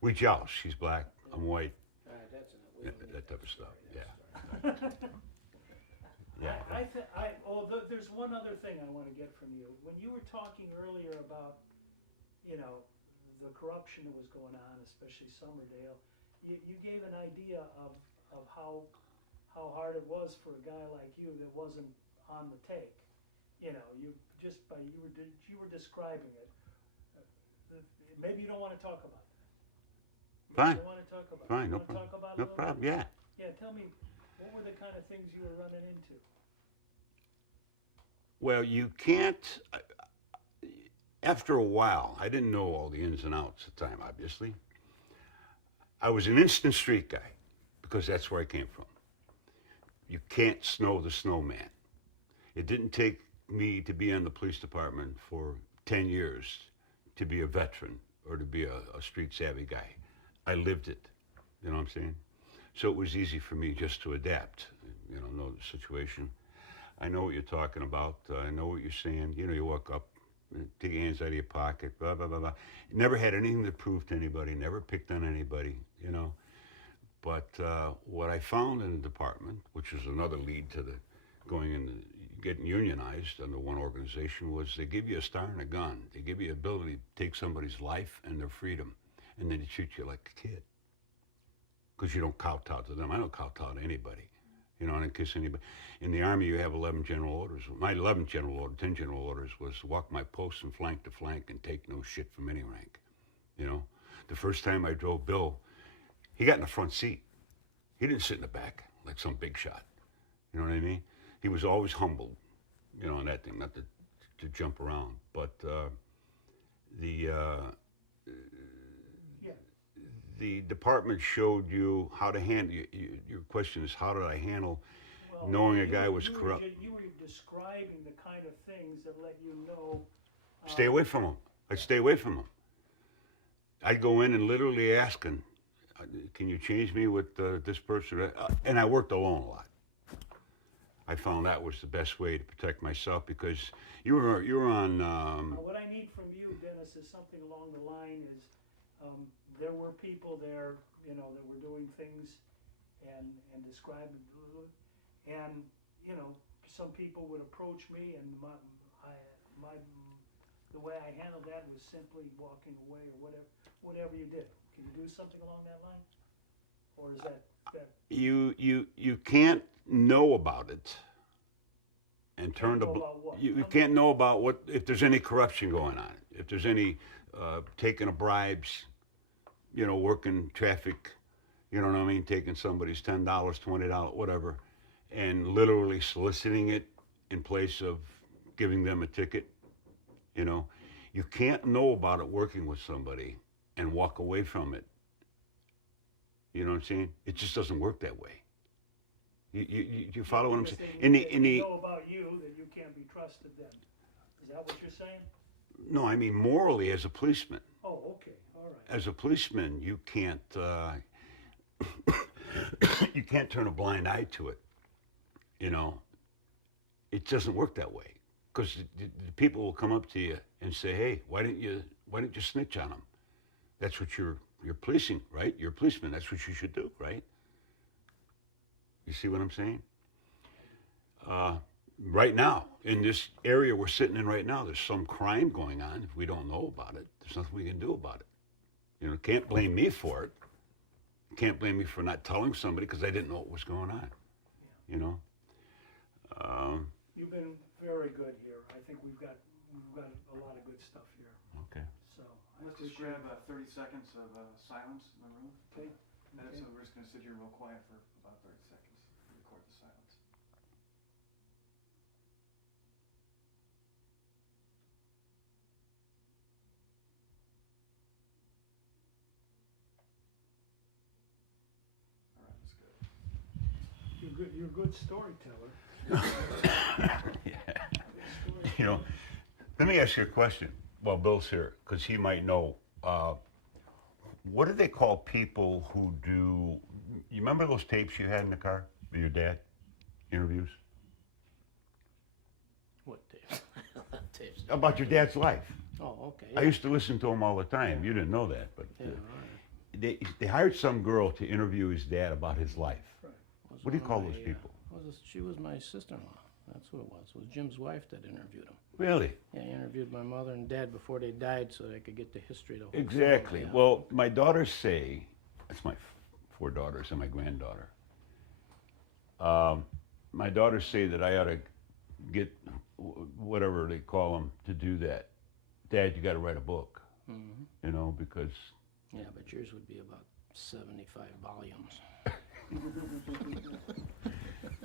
We joust. She's black. I'm white. All right, that's enough. Yeah, that type of stuff. Yeah. Yeah. There's one other thing I wanna get from you. When you were talking earlier about, you know, the corruption that was going on, especially Summerdale, you gave an idea of how hard it was for a guy like you that wasn't on the take. You know, you were describing it. Maybe you don't wanna talk about that. Maybe Fine. You don't wanna talk about it. Fine, You no wanna problem. talk about it a No little problem, bit? yeah. Yeah, tell me, what were the kind of things you were running into? Well, you can't, after a while, I didn't know all the ins and outs at the time, obviously. I was an instant street guy because that's where I came from. You can't snow the snowman. It didn't take me to be in the police department for 10 years to be a veteran or to be a street savvy guy. I lived it, you know what I'm saying? So it was easy for me just to adapt, know the situation. I know what you're talking about. I know what you're saying. You know, you walk up, take your hands out of your pocket, blah, blah, blah, blah. Never had anything to prove to anybody, never picked on anybody, you know. But what I found in the department, which was another lead to the going in, getting unionized under one organization, was they give you a star and a gun. They give you the ability to take somebody's life and their freedom, and then they treat you like a kid. Because you don't kowtow to them. I don't kowtow to anybody. You know, I don't kiss anybody. In the Army, you have 11 general orders. My 11th general order, 10 general orders was walk my post from flank to flank and take no shit from any rank. You know, the first time I drove Bill, he got in the front seat. He didn't sit in the back like some big shot. You know what I mean? He was always humbled, you know, on that thing, not to jump around. But the department showed you how to handle. Your question is, how did I handle knowing a guy was corrupt? You were describing the kind of things that let you know. Stay away from him. I'd stay away from him. I'd go in and literally ask him, can you change me with this person? And I worked alone a lot. I found that was the best way to protect myself because you were on. What I need from you, Dennis, is something along the line is there were people there, you know, that were doing things and describing, and you know, some people would approach me, and the way I handled that was simply walking away or whatever you did. Can you do something along that line, or is that? You can't know about it and turn to you can't know about what if there's any corruption going on, if there's any taking of bribes, you know, working traffic, you know what I mean, taking somebody's $10, $20, whatever, and literally soliciting it in place of giving them a ticket. You know, you can't know about it working with somebody and walk away from it. You know what I'm saying? It just doesn't work that way. You follow what I'm saying? They know about you that you can't be trusted then. Is that what you're saying? No, I mean morally as a policeman. Oh, okay, all right. As a policeman, you can't you can't turn a blind eye to it. You know, it doesn't work that way because the people will come up to you and say, "Hey, why didn't you snitch on them?" That's what you're policing, right? You're a policeman. That's what you should do, right? You see what I'm saying? Right now, in this area we're sitting in right now, there's some crime going on. If we don't know about it, there's nothing we can do about it. You know, can't blame me for it. Can't blame me for not telling somebody because I didn't know what was going on. You know. You've been very good here. I think we've got a lot of good stuff here. Okay. So Let's just grab 30 seconds of silence in the room. Okay. So we're just going to sit here real quiet for about 30 seconds. Record the silence. All right, that's good. You're a good storyteller. Yeah. You know, let me ask you a question. Well, Bill's here because he might know. What do they call people who do? You remember those tapes you had in the car with your dad? Interviews What tapes? Tapes. about your dad's life. Oh, okay. I used to listen to him all the time. You didn't know that, but Yeah, right. they hired some girl to interview his dad about his life. Right. What do you call those people? She was my sister-in-law. That's what it was. It was Jim's wife that interviewed him. Really? Yeah, he interviewed my mother and dad before they died so they could get the history of the whole Exactly. family. Well, my daughters say, that's my four daughters and my granddaughter. My daughters say that I ought to get whatever they call them to do that. Dad, you got to write a book, you know, because Yeah, but yours would be about 75 volumes.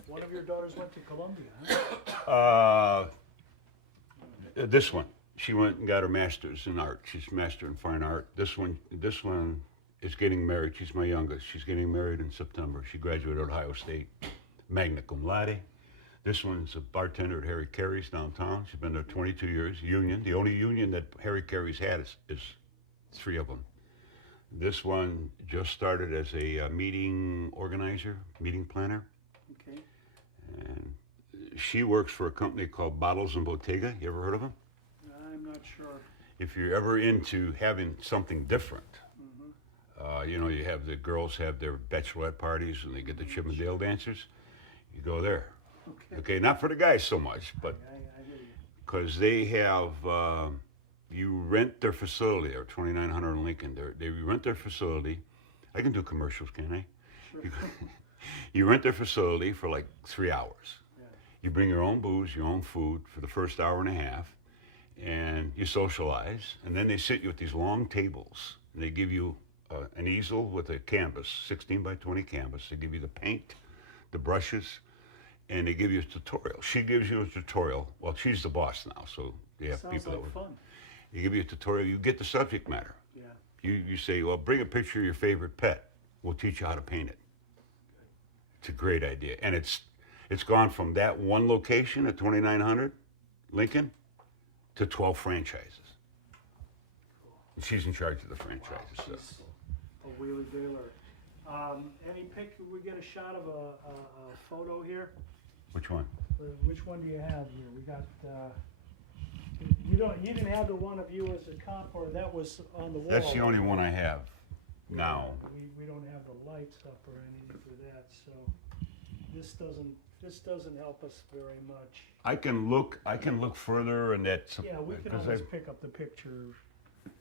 One of your daughters went to Columbia, huh? this one, she went and got her master's in art. She's master in fine art. This one is getting married. She's my youngest. She's getting married in September. She graduated at Ohio State, magna cum laude. This one's a bartender at Harry Carey's downtown. She's been there 22 years. Union, the only union that Harry Carey's had is 3 of them. This one just started as a meeting organizer, meeting planner. Okay. And she works for a company called Bottles and Bottega. You ever heard of them? I'm not sure. If you're ever into having something different, you know, you have the girls have their bachelorette parties and they get the Chippendale dancers. You go there. Okay, not for the guys so much, but I hear you. because they have, you rent their facility, or 2900 in Lincoln. They rent their facility. I can do commercials, can't I? Sure. You rent their facility for like 3 hours. Yeah. You bring your own booze, your own food for the first hour and a half, and you socialize. And then they sit you at these long tables, and they give you an easel with a canvas, 16 by 20 canvas. They give you the paint, the brushes, and they give you a tutorial. She gives you a tutorial. Well, she's the boss now, so you have Sounds people that like work. fun. You give you a tutorial. You get the subject matter. Yeah. You say, well, bring a picture of your favorite pet. We'll teach you how to paint it. It's a great idea. And it's gone from that one location at 2900 Lincoln to 12 franchises. And she's in charge of the franchises. So. She's a wheeler dealer. Any pic? We get a shot of a photo here. Which one? Which one do you have here? We got. You didn't have the one of you as a cop, or that was on the wall. That's the only one I have now. We don't have the lights up or anything for that, so this doesn't help us very much. I can look further, and that's Yeah, we can because always pick up the picture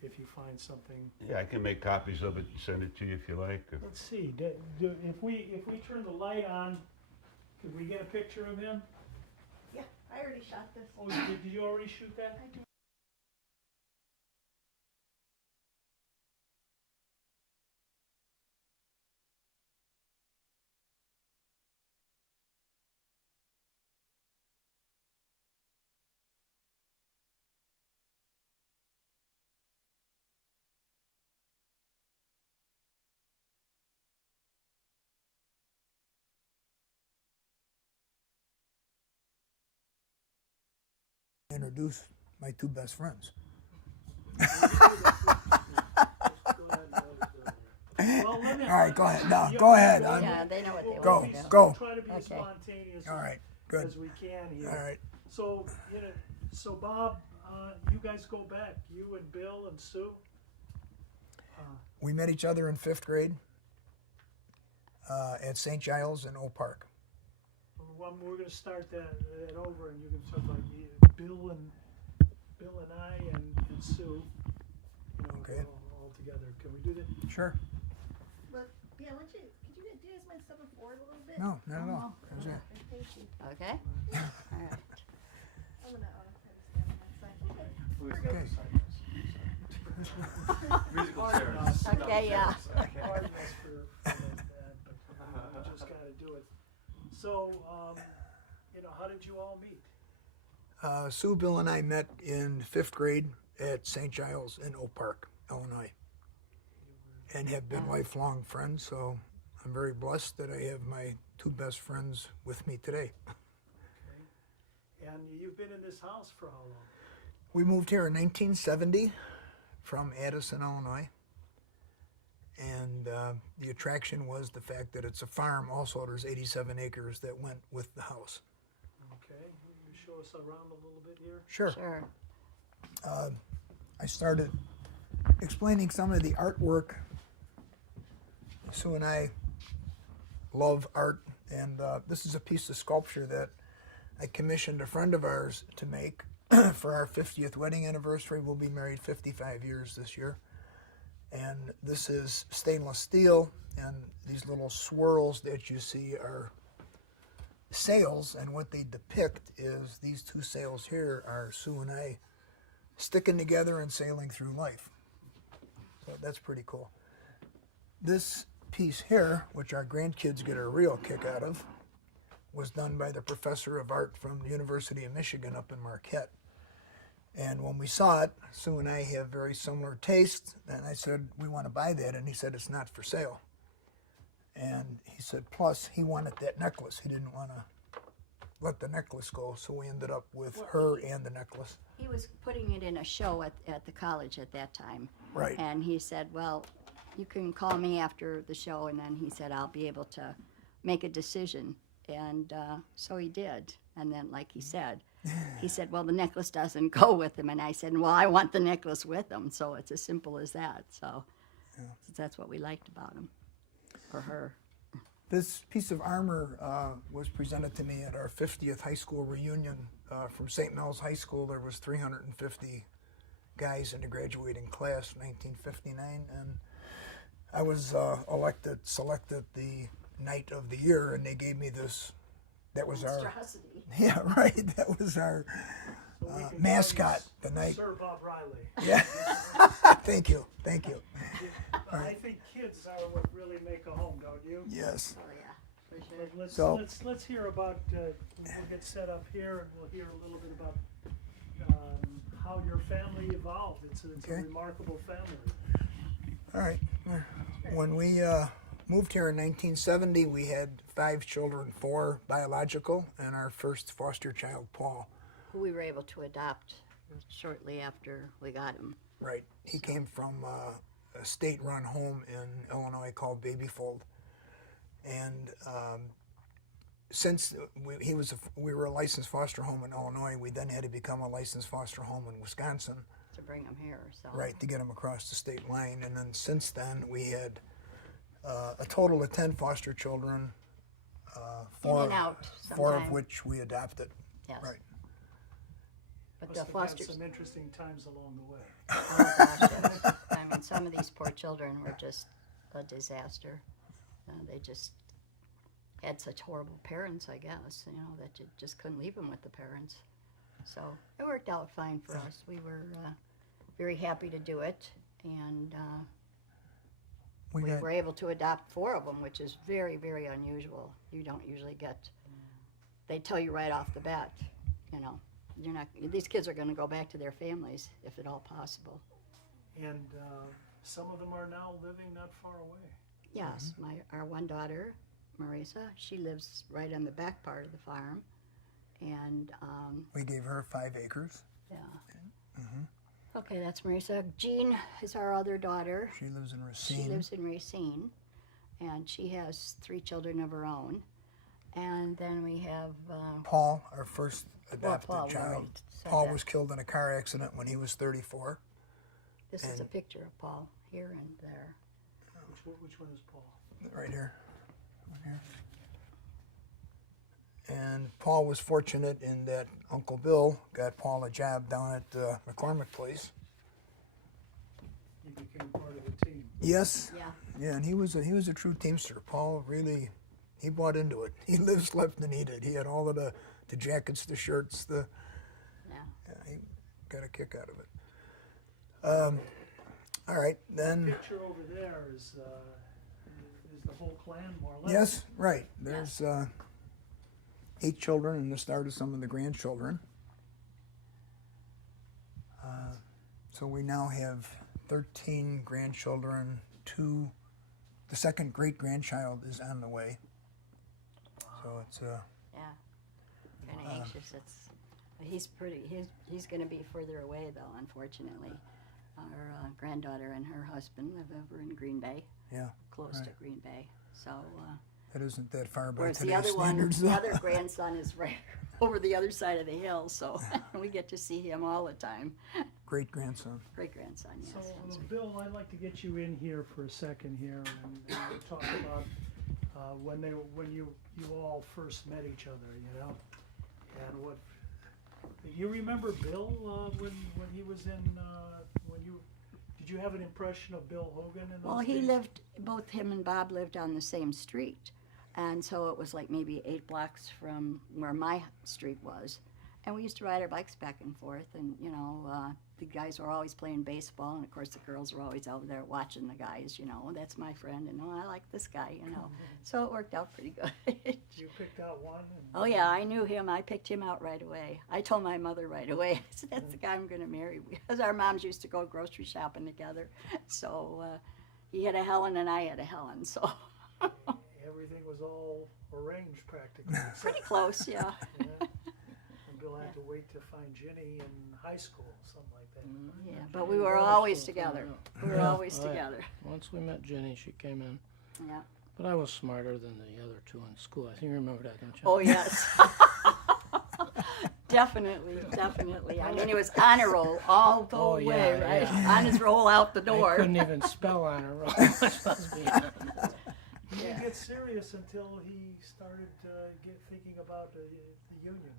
if you find something. I can make copies of it and send it to you if you like. Let's see. If we turn the light on, could we get a picture of him? Yeah, I already shot this. Oh, did you already shoot that? I did. Introduce my 2 best friends. Well, let me- All right, go ahead. No, Yeah, go ahead. Yeah, they know what they Go, want to do. go. Try to be as Okay. spontaneous All right, as good. we can here. All right. So, so Bob, you guys go back, you and Bill and Sue? We met each other in 5th grade at St. Giles in Oak Park. Well, we're gonna start that over, and you can talk about Bill and I and Sue, Okay. all together. Can we do that? Sure. But, yeah, could you guys mind stepping forward a little bit? No, not at all. How's that? Thank you. Okay. All right. I'm gonna try to stand on that side. Okay. Okay, yeah. Pardon us for that, but we just gotta do it. So, how did you all meet? Sue, Bill, and I met in 5th grade at St. Giles in Oak Park, Illinois, and have been lifelong friends. So I'm very blessed that I have my 2 best friends with me today. Okay. And you've been in this house for how long? We moved here in 1970 from Addison, Illinois, and the attraction was the fact that it's a farm. Also, there's 87 acres that went with the house. Okay, you show us around a little bit here? Sure. Sure. I started explaining some of the artwork. Sue and I love art, and this is a piece of sculpture that I commissioned a friend of ours to make for our 50th wedding anniversary. We'll be married 55 years this year. And this is stainless steel, and these little swirls that you see are sails, and what they depict is these two sails here are Sue and I sticking together and sailing through life. So that's pretty cool. This piece here, which our grandkids get a real kick out of, was done by the professor of art from the University of Michigan up in Marquette. And when we saw it, Sue and I have very similar tastes, and I said, we want to buy that, and he said, it's not for sale. And he said, plus, he wanted that necklace. He didn't want to let the necklace go, so we ended up with her and the necklace. He was putting it in a show at the college at that time. Right. And he said, well, you can call me after the show, and then he said, I'll be able to make a decision. And so he did. And then, like he said, well, the necklace doesn't go with him. And I said, well, I want the necklace with him. So it's as simple as that. So that's what we liked about him, or her. This piece of armor was presented to me at our 50th high school reunion from St. Mel's High School. There was 350 guys in the graduating class, 1959, and I was selected the night of the year, and they gave me this. That was Monstrosity. Yeah, right. That was our So we can mascot call you the night. Sir Bob Riley. Yeah. Thank you. But I think kids are what really make a home, don't you? Yes. Oh, yeah, for sure. But let's hear about, we'll get set up here and we'll hear a little bit about how your family evolved. It's a Okay. remarkable family. All right. When we moved here in 1970, we had 5 children, 4 biological, and our first foster child, Paul. Who we were able to adopt shortly after we got him. Right. He came from a state-run home in Illinois called Babyfold, and since we were a licensed foster home in Illinois, we then had to become a licensed foster home in Wisconsin. To bring him here, so. Right, to get him across the state line. And then since then, we had a total of 10 foster children, In and out 4 of sometime. which we adopted. Yes. Right. But Must the have had fosters, some interesting times along the way. oh gosh, yes. I mean, some of these poor children were just a disaster. They just had such horrible parents, I guess, that you just couldn't leave them with the parents. So it worked out fine for us. We were very happy to do it, and we were able to adopt 4 of them, which is very, very unusual. You don't usually get, they tell you right off the bat, these kids are going to go back to their families if at all possible. And some of them are now living not far away. Yes, our one daughter, Marisa, she lives right on the back part of the farm, and We gave her 5 acres. yeah. Okay, that's Marisa. Jean is our other daughter. She lives in Racine. She lives in Racine, and she has 3 children of her own. And then we have Paul, our first adopted Paul, child. right, said Paul that. was killed in a car accident when he was 34. This is a And- picture of Paul here and there. Which one is Paul? Right here. Right here. And Paul was fortunate in that Uncle Bill got Paul a job down at McCormick Place. He became part of the team. Yes. Yeah. Yeah, and he was a true teamster. Paul really, he bought into it. He lived, slept, and ate it. He had all of the jackets, the shirts, Yeah. he got a kick out of it. All right, then. Picture over there is the whole clan, more or less. Yes, right. There's 8 children and the start of some of the grandchildren. So we now have 13 grandchildren. The second great-grandchild is on the way. So it's Yeah. Kind of anxious. He's going to be further away though, unfortunately. Our granddaughter and her husband live over in Green Bay, yeah, close to Right. Green Bay. So, that isn't that far by whereas the today's other one, standards. the other grandson is right over the other side of the hill. So we get to see him all the time. Great-grandson. Great grandson, yes. So, that's right. Bill, I'd like to get you in here for a second here and talk about when you all first met each other, And what, you remember Bill, when he was in, did you have an impression of Bill Hogan in those Well, he days? lived, both him and Bob lived on the same street. And so it was like maybe 8 blocks from where my street was. And we used to ride our bikes back and forth. And, you know, the guys were always playing baseball. And of course, the girls were always out there watching the guys, you know, that's my friend. And oh, I like this guy, you know. So it worked out pretty good. You picked out one? And Oh, yeah, I knew him. I picked him out right away. I told my mother right away. I said, that's the guy I'm going to marry. Because our moms used to go grocery shopping together. So he had a Helen and I had a Helen. So everything was all arranged practically. except- pretty close, yeah. Yeah. And Bill had to wait to find Ginny in high school, something like that. Yeah, but we were always together. We were always Oh, yeah. together. Once we met Jenny, she came in. Yeah. But I was smarter than the other two in school. I think you remember that, don't you? Oh, yes. Definitely, definitely. I mean, it was honor roll all the Oh, way, yeah, right? yeah. On his roll out the I door. couldn't even spell on her roll. He didn't Yeah. get serious until he started thinking about the union.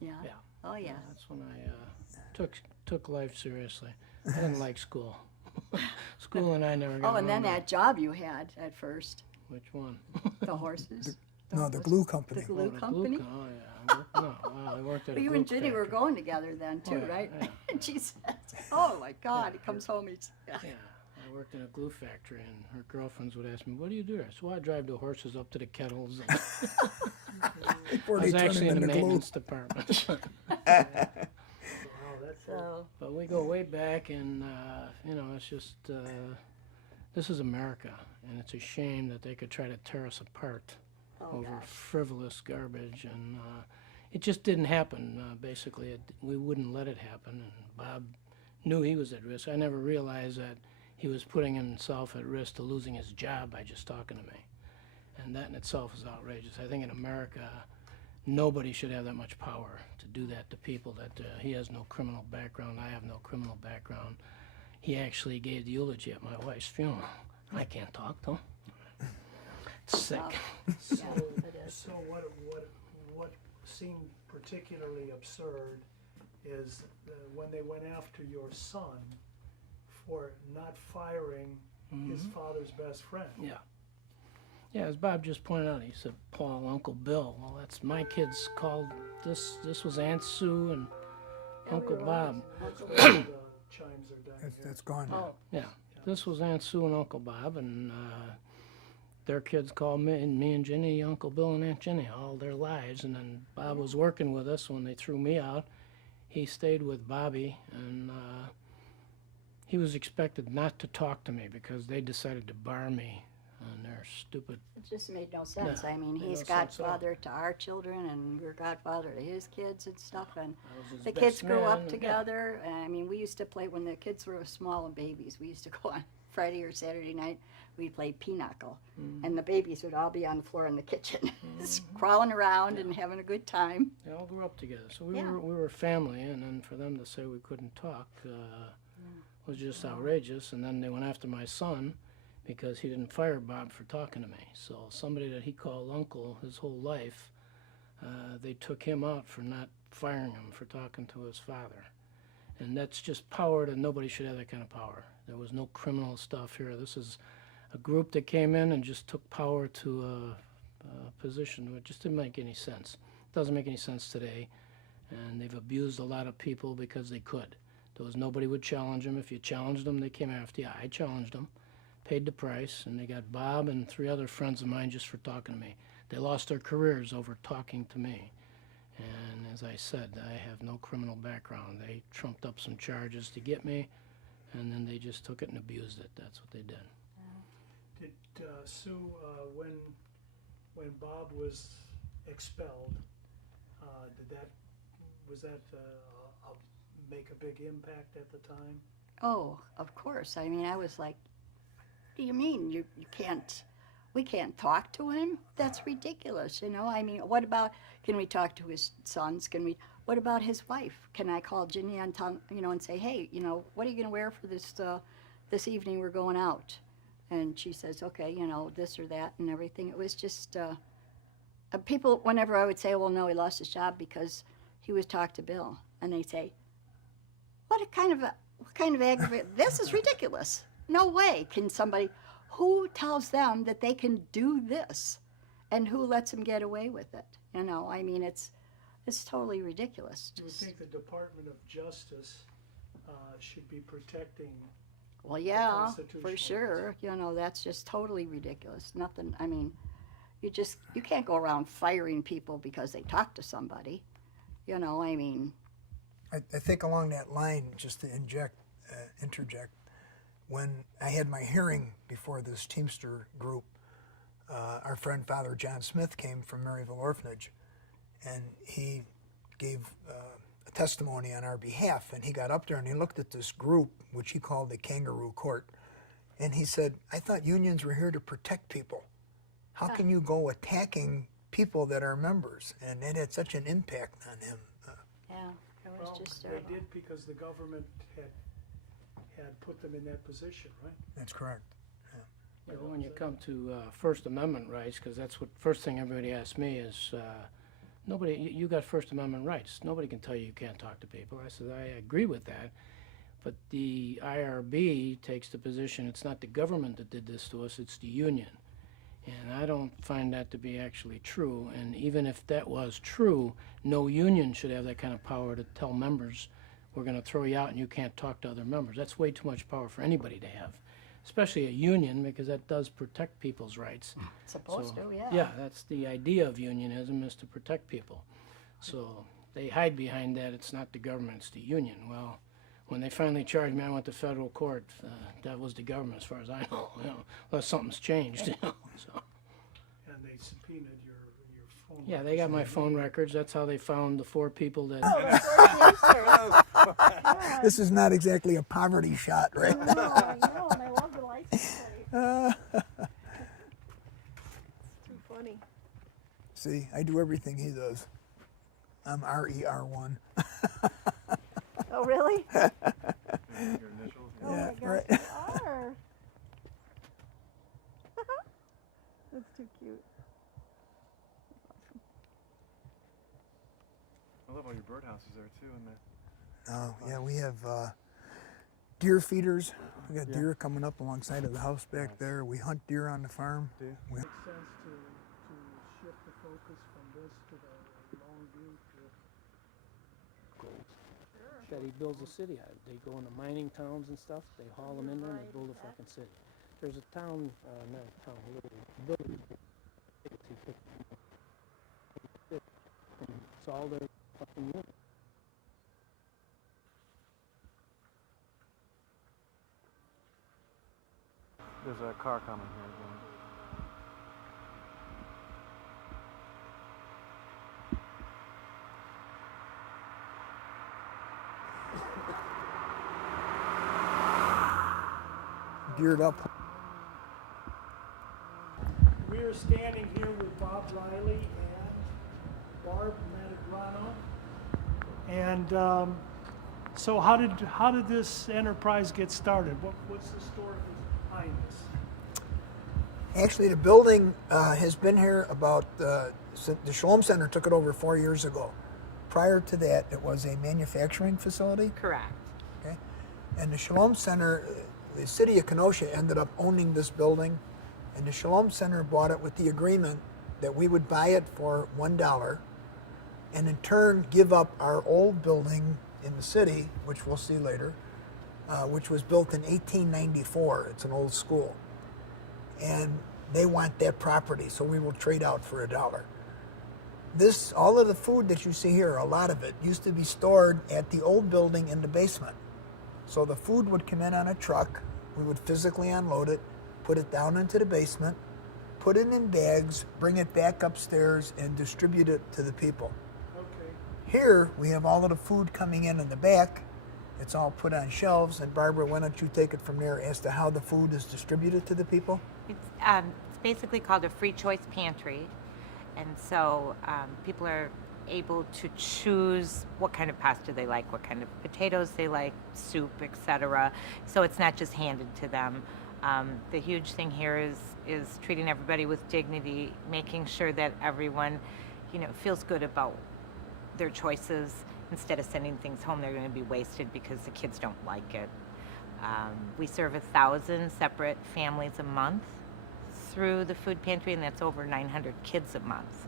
Yeah. Yeah. Oh, yeah. That's when I took life seriously. I didn't like school. School and I never got Oh, and then along. that job you had at first, Which one? the horses. No, the glue company. The glue Oh, the company. Oh, yeah. No, I worked at a Well, you glue and Ginny were factory. going together then too, Oh, yeah, right? yeah. And she says, "Oh my God!" He comes home. He's Yeah, I worked in a glue factory, and her girlfriends would ask me, "What do you do there?" So I drive the horses up to the kettles. And Before I they was turn actually them in the into glue. maintenance department. Wow, that's so. But we go way back, and you know, it's just this is America, and it's a shame that they could try to tear us apart Oh over gosh. frivolous garbage, and it just didn't happen. Basically, we wouldn't let it happen, and Bob knew he was at risk. I never realized that he was putting himself at risk to losing his job by just talking to me, and that in itself is outrageous. I think in America, nobody should have that much power to do that to people. That he has no criminal background, I have no criminal background. He actually gave the eulogy at my wife's funeral. I can't talk to him. It's sick. So, Yeah, it is. so what seemed particularly absurd is when they went after your son for not firing his father's best friend. Yeah. Yeah, as Bob just pointed out, he said, Paul, Uncle Bill. Well, that's my kids called, this was Aunt Sue and Uncle Bob. That's where the chimes are done here. That's gone. Oh, Yeah, this was Aunt Sue and Uncle Bob, and their kids called me and Ginny Uncle Bill and Aunt Ginny all their lives. And then Bob was working with us when they threw me out. He stayed with Bobby, and he was expected not to talk to me because they decided to bar me on their stupid. it just made no sense. No, I mean, made he's no sense at all. godfather to our children, and we're godfather to his kids and stuff. And I was his the best kids grew man, up and- together. And I mean, we used to play when the kids were small and babies. We used to go on Friday or Saturday night. We'd play pinochle, and the babies would all be on the floor in the kitchen, crawling around and having a good time. They all grew up together, so we Yeah. were family. And then for them to say we couldn't talk was just outrageous. And then they went after my son because he didn't fire Bob for talking to me. So somebody that he called uncle his whole life, they took him out for not firing him for talking to his father. And that's just power that nobody should have that kind of power. There was no criminal stuff here. This is a group that came in and just took power to a position where it just didn't make any sense. It doesn't make any sense today. And they've abused a lot of people because they could. There was nobody would challenge them. If you challenged them, they came after you. I challenged them, paid the price, and they got Bob and 3 other friends of mine just for talking to me. They lost their careers over talking to me. And as I said, I have no criminal background. They trumped up some charges to get me, and then they just took it and abused it. That's what they did. Did Sue, when Bob was expelled, was that make a big impact at the time? Oh, of course. I mean, I was like, what do you mean? You can't, we can't talk to him? That's ridiculous, you know? I mean, what about, can we talk to his sons? What about his wife? Can I call Ginny on time, you know, and say, hey, you know, what are you going to wear for this evening we're going out? And she says, okay, you know, this or that and everything. It was just, people, whenever I would say, well, no, he lost his job because he was talked to Bill, and they say, what kind of aggravate? This is ridiculous. No way can somebody, who tells them that they can do this, and who lets them get away with it? You know, I mean, it's totally ridiculous. You would think the Department of Justice should be protecting. Well, yeah, constitutional for sure. You know, that's just totally ridiculous. Nothing, I mean, you can't go around firing people because they talk to somebody. You know, I mean. I think along that line, just to interject, when I had my hearing before this Teamster group, our friend Father John Smith came from Maryville Orphanage, and he gave a testimony on our behalf, and he got up there and he looked at this group, which he called the Kangaroo Court, and he said, I thought unions were here to protect people. How can you go attacking people that are members? And it had such an impact on him. Yeah, it was Well, just they terrible. did because the government had put them in that position, right? That's correct. Yeah, but when you come to First Amendment rights, because that's what first thing everybody asks me is, you got First Amendment rights. Nobody can tell you you can't talk to people. I said, I agree with that, but the IRB takes the position it's not the government that did this to us, it's the union. And I don't find that to be actually true. And even if that was true, no union should have that kind of power to tell members, we're going to throw you out and you can't talk to other members. That's way too much power for anybody to have, especially a union, because that does protect people's rights. It's supposed to, yeah. Yeah, that's the idea of unionism, is to protect people. So they hide behind that, it's not the government, it's the union. Well, when they finally charged me, I went to federal court. That was the government, as far as I know. You know, unless something's changed. You know, so. And they subpoenaed your phone. Yeah, they got my phone records. That's how they found the 4 people that. This is not exactly a poverty shot, right? No, I know, and I love the license plate. Too funny. See, I do everything he does. I'm RER1. Oh, really? Your initials. Oh Yeah, my gosh, right. you are. That's too cute. I love all your birdhouses there too, and the Oh, yeah, we have deer feeders. We got deer coming up alongside of the house back there. We hunt deer on the farm. Do you? We- Makes sense to shift the focus from this to the long view to. That he builds a city out of. They go into mining towns and stuff, they haul them in there and they build a fucking city. There's a town, not a town, a little village. It's all their fucking units. There's a car coming here again. Geared up. We are standing here with Bob Riley and Barb Matagrano. And so how did this enterprise get started? What's the story behind this? Actually, the building has been here about, the Shalom Center took it over 4 years ago. Prior to that, it was a manufacturing facility. Correct. Okay? And the Shalom Center, the city of Kenosha ended up owning this building, and the Shalom Center bought it with the agreement that we would buy it for $1 and in turn give up our old building in the city, which we'll see later, which was built in 1894. It's an old school. And they want that property, so we will trade out for $1. All of the food that you see here, a lot of it, used to be stored at the old building in the basement. So the food would come in on a truck, we would physically unload it, put it down into the basement, put it in bags, bring it back upstairs, and distribute it to the people. Okay. Here, we have all of the food coming in the back. It's all put on shelves. And Barbara, why don't you take it from there as to how the food is distributed to the people? It's basically called a free choice pantry. And so people are able to choose what kind of pasta they like, what kind of potatoes they like, soup, etc. So it's not just handed to them. The huge thing here is treating everybody with dignity, making sure that everyone, feels good about their choices. Instead of sending things home, they're going to be wasted because the kids don't like it. We serve 1,000 separate families a month through the food pantry, and that's over 900 kids a month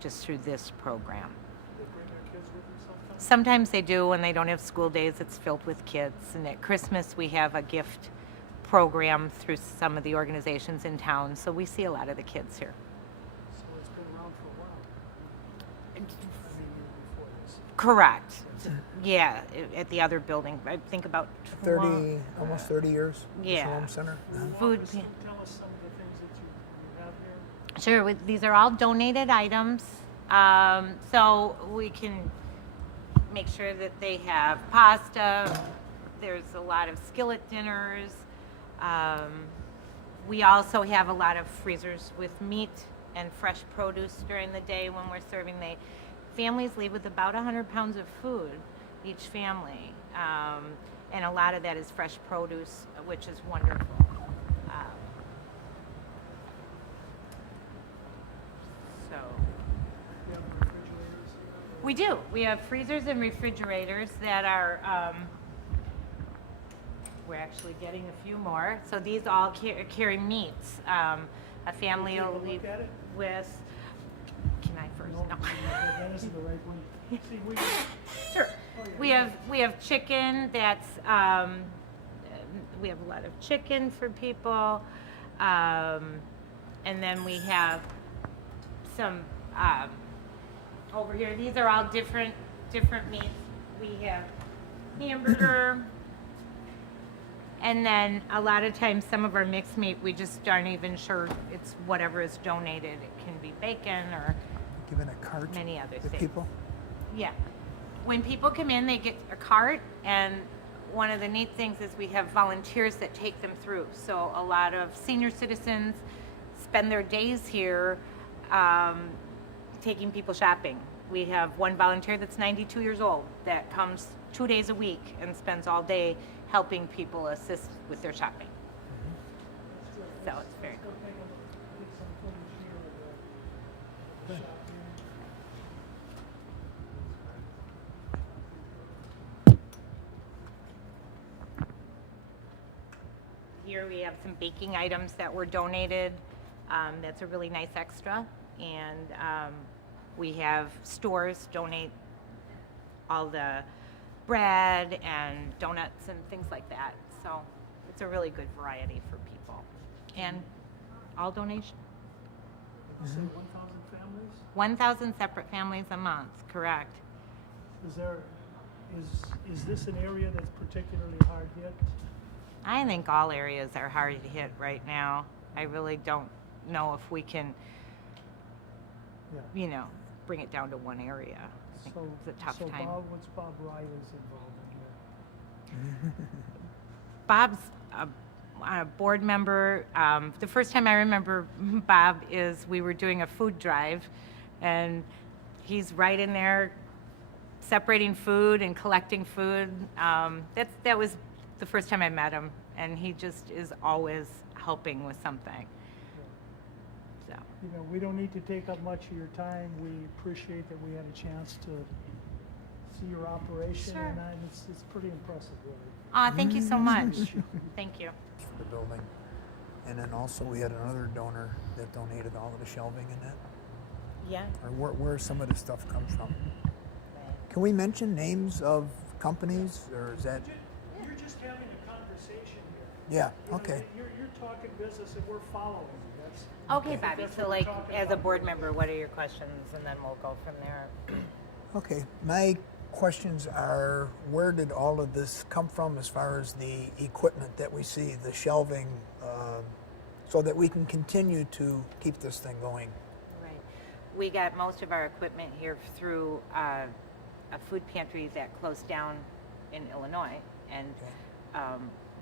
just through this program. They bring their kids with them sometimes? Sometimes they do. When they don't have school days, it's filled with kids. And at Christmas, we have a gift program through some of the organizations in town, so we see a lot of the kids here. So it's been around for a while. I mean, before this. Correct. Yeah, at the other building, I think about 30, almost 30 years. Yeah. Shalom Center. Yeah. Food. Tell us some of the things that you have here. Sure, these are all donated items, so we can make sure that they have pasta. There's a lot of skillet dinners. We also have a lot of freezers with meat and fresh produce during the day when we're serving. Families leave with about 100 pounds of food, each family, and a lot of that is fresh produce, which is wonderful. So You have refrigerators here? we do. We have freezers and refrigerators that are. We're actually getting a few more. So these all carry meats. A family Can we will take a leave look at it? with. Can I first? No, No. that isn't the right one. See, we, Sure. Oh, yeah. We have chicken that's we have a lot of chicken for people, and then we have some over here. These are all different meats. We have hamburger, and then a lot of times some of our mixed meat we just aren't even sure it's whatever is donated. It can be bacon or Given a cart many other to things. people. Yeah. When people come in, they get a cart, and one of the neat things is we have volunteers that take them through. So a lot of senior citizens spend their days here taking people shopping. We have one volunteer that's 92 years old that comes 2 days a week and spends all day helping people assist with their shopping. So it's very go take a look, get some footage here of the shop here. Here we have some baking items that were donated. That's a really nice extra. And we have stores donate all the bread and donuts and things like that. So it's a really good variety for people. And all donation. You say 1,000 families? 1,000 separate families a month, correct. Is this an area that's particularly hard hit? I think all areas are hard to hit right now. I really don't know if we can, Yeah. bring it down to one area. I think it's a tough so time. what's Bob Riley's involved in here? Bob's a board member. The first time I remember Bob is we were doing a food drive, and he's right in there separating food and collecting food. That was the first time I met him, and he just is always helping with something. So. We don't need to take up much of your time. We appreciate that we had a chance to see your operation, Sure. and it's pretty impressive, really. Thank you so much. Thank you. For the building. And then also we had another donor that donated all of the shelving in it. Yeah. Or where some of the stuff comes from. Can we mention names of companies, or is that? You're just having a conversation here. Yeah, You know, okay. You're talking business and we're following you. That's Okay, Bobby. that's So, what we're like, talking as a about. board member, what are your questions, and then we'll go from there. Okay, my questions are, where did all of this come from as far as the equipment that we see, the shelving, so that we can continue to keep this thing going? Right. We got most of our equipment here through a food pantry that closed down in Illinois and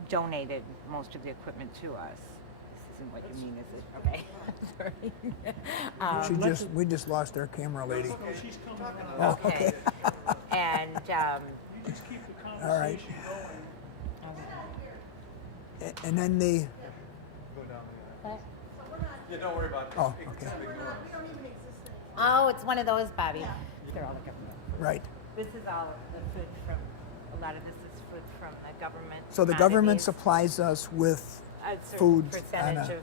donated most of the equipment to us. This isn't what you mean, is it? Okay. Sorry. We just lost our camera lady. No, she's coming around. Oh, okay. And You just keep the All right. conversation going. And then Yeah, don't worry about it. Oh, okay. Oh, it's one of those, Bobby. They're all the government. Right. This is all the food from, a lot of this is food from the government. So the government commodities. supplies us with A certain food percentage of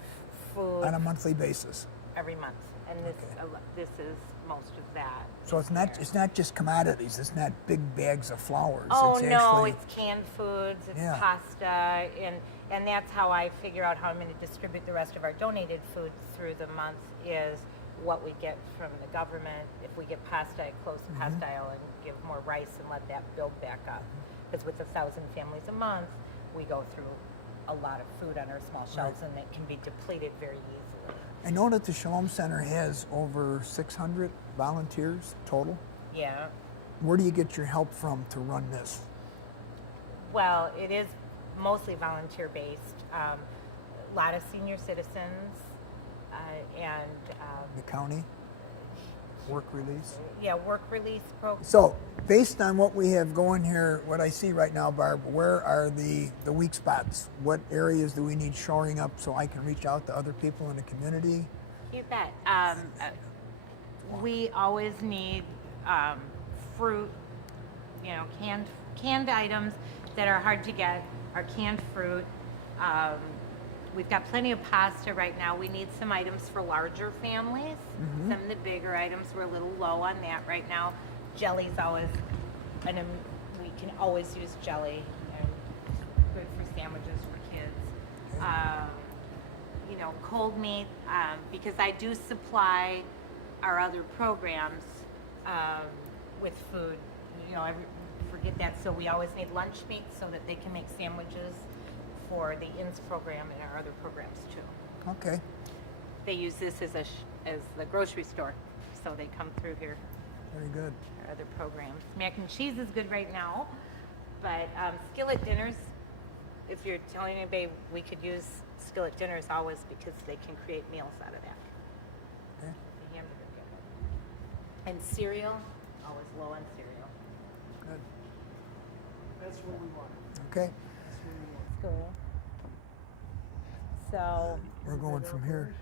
food on a monthly basis. every month, and this is most of that. So it's not just commodities. It's not big bags of flowers. Oh it's no, actually, it's canned foods, it's Yeah. pasta, and that's how I figure out how I'm going to distribute the rest of our donated food through the month is what we get from the government. If we get pasta, I close the pasta aisle and give more rice and let that build back up. Because with 1,000 families a month, we go through a lot of food on our small shelves, and it can be depleted very easily. I know that the Shalom Center has over 600 volunteers total. Yeah. Where do you get your help from to run this? Well, it is mostly volunteer based. A lot of senior citizens and The county? Work release? work release programs. So, based on what we have going here, what I see right now, Barb, where are the weak spots? What areas do we need shoring up so I can reach out to other people in the community? You bet. We always need fruit, canned items that are hard to get, our canned fruit. We've got plenty of pasta right now. We need some items for larger families. Some of the bigger items, we're a little low on that right now. Jelly's always, we can always use jelly, and good for sandwiches for kids. Cold meat, because I do supply our other programs with food. I forget that, so we always need lunch meat so that they can make sandwiches for the INS program and our other programs too. Okay. They use this as as the grocery store, so they come through here. Very good. Our other programs. Mac and cheese is good right now, but skillet dinners. If you're telling anybody, we could use skillet dinners always because they can create meals out of that. Okay. The hamburger dip. And cereal, always low on cereal. Good. That's what we want. Okay. That's what we want. Cool. So We're going from here.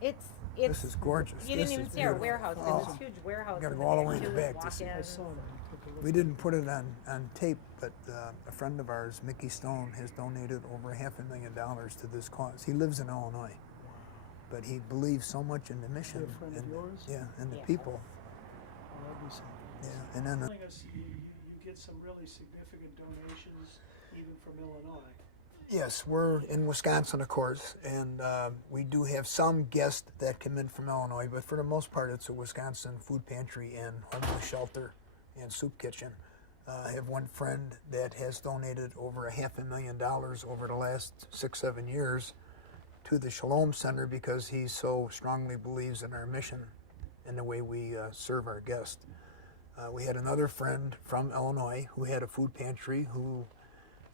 it's This is gorgeous. You This didn't even is see our beautiful. warehouse. Oh. It's a huge warehouse. Gotta in go all the way in back, the too, back to walk see in. I saw them. I took a look. We didn't put it on tape, but a friend of ours, Mickey Stone, has donated over $500,000 to this cause. He lives in Illinois, but he believes so much in the mission. Is he a friend of and, yours? Yeah, and the Yes. people. Oh, that'd be something. Yeah, and then Telling us you get some really significant donations even from Illinois. yes, we're in Wisconsin, of course, and we do have some guests that come in from Illinois, but for the most part, it's a Wisconsin food pantry and homeless shelter and soup kitchen. I have one friend that has donated over $500,000 over the last 6-7 years to the Shalom Center because he so strongly believes in our mission and the way we serve our guests. We had another friend from Illinois who had a food pantry who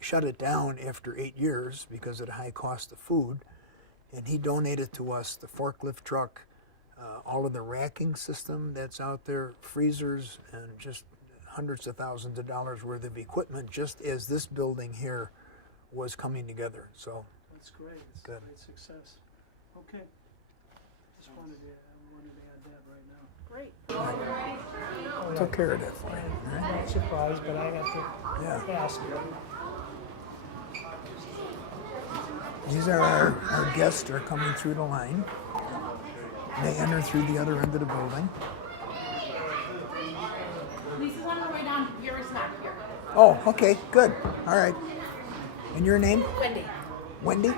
shut it down after 8 years because of the high cost of food, and he donated to us the forklift truck, all of the racking system that's out there, freezers, and just hundreds of thousands of dollars worth of equipment just as this building here was coming together. So That's great. It's Good. a great success. Okay. Just wanted to add that right now. Great. took care of that for you. All right? Not surprised, but I have to Yeah. ask you. These are our guests that are coming through the line. They enter through the other end of the building. Lisa's on her way down. Gary's not here. Oh, okay, good. All right. And your name? Wendy. Wendy?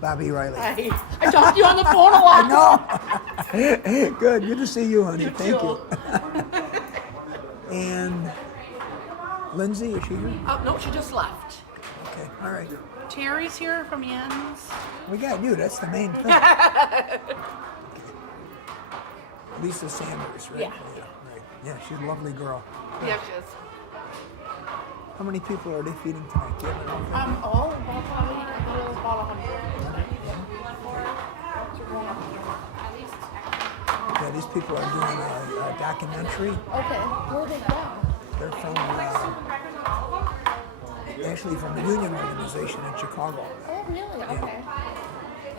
Bobby Riley. I talked to you on the phone a lot. No. Good to see you, honey. Thank you. And Lindsay, is she here? No, she just left. Okay, all right. Terry's here from Jens. We got you. That's the main thing. Lisa Sanders, right? Yeah. Right. Yeah, she's a lovely girl. Yeah, she is. How many people are they feeding tonight? Do you have an idea? About probably about 100. Yeah, these people are doing a documentary. Okay, where are they from? They're from, actually from the union organization in Chicago. Oh, really? Okay.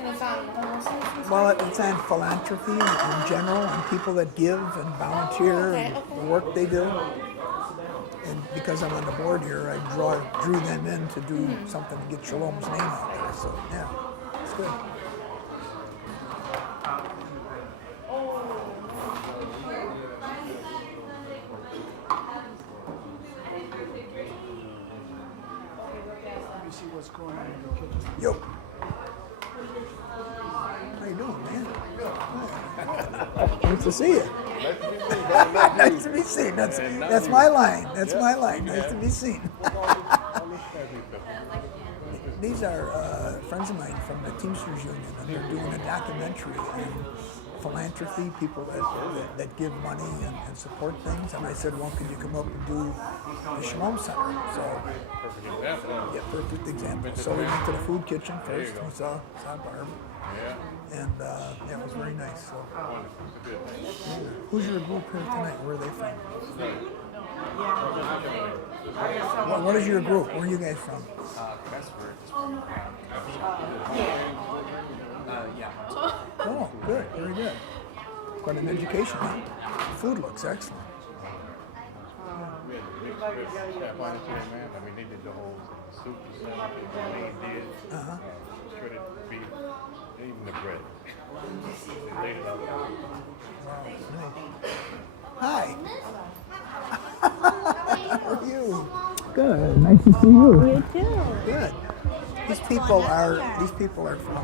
And it's on homelessness? Well, it's on philanthropy in general and people that give and volunteer and the work they do. And because I'm on the board here, I drew them in to do something to get Shalom's name out there. So, yeah, it's good. Let me see what's going on in the kitchen. Yo. How you doing, man? Good to see you. Nice to be seen. That's my line. That's my line. Nice to be seen. These are friends of mine from the Teamsters Union, and they're doing a documentary on philanthropy, people that give money and support things. And I said, well, could you come up and do the Shalom Center? So, yeah, perfect example. So we went to the food kitchen first. We saw Barb. And yeah, it was very nice. So, yeah. Who's your group here tonight? Where are they from? What is your group? Where are you guys from? Oh, good. Very good. Quite an education, huh? Food looks excellent. I mean, they did the whole soup, they did shredded beef, and even the bread. They laid it out. Hi. How are you? Good. Nice to see you. You too. Good. These people are from.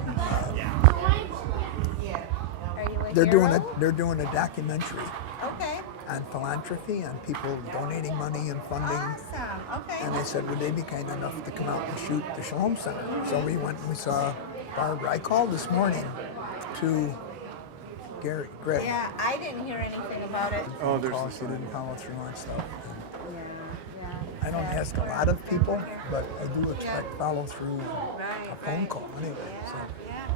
They're doing a documentary Okay. on philanthropy, on people donating money and funding. Awesome. Okay. And they said, would they be kind enough to come out and shoot the Shalom Center? So we went and we saw Barbara. I called this morning to Greg. Yeah, I didn't hear anything about it. Oh, she didn't follow through on stuff. I don't ask a lot of people, but I do expect follow through a phone call anyway. So. Yeah,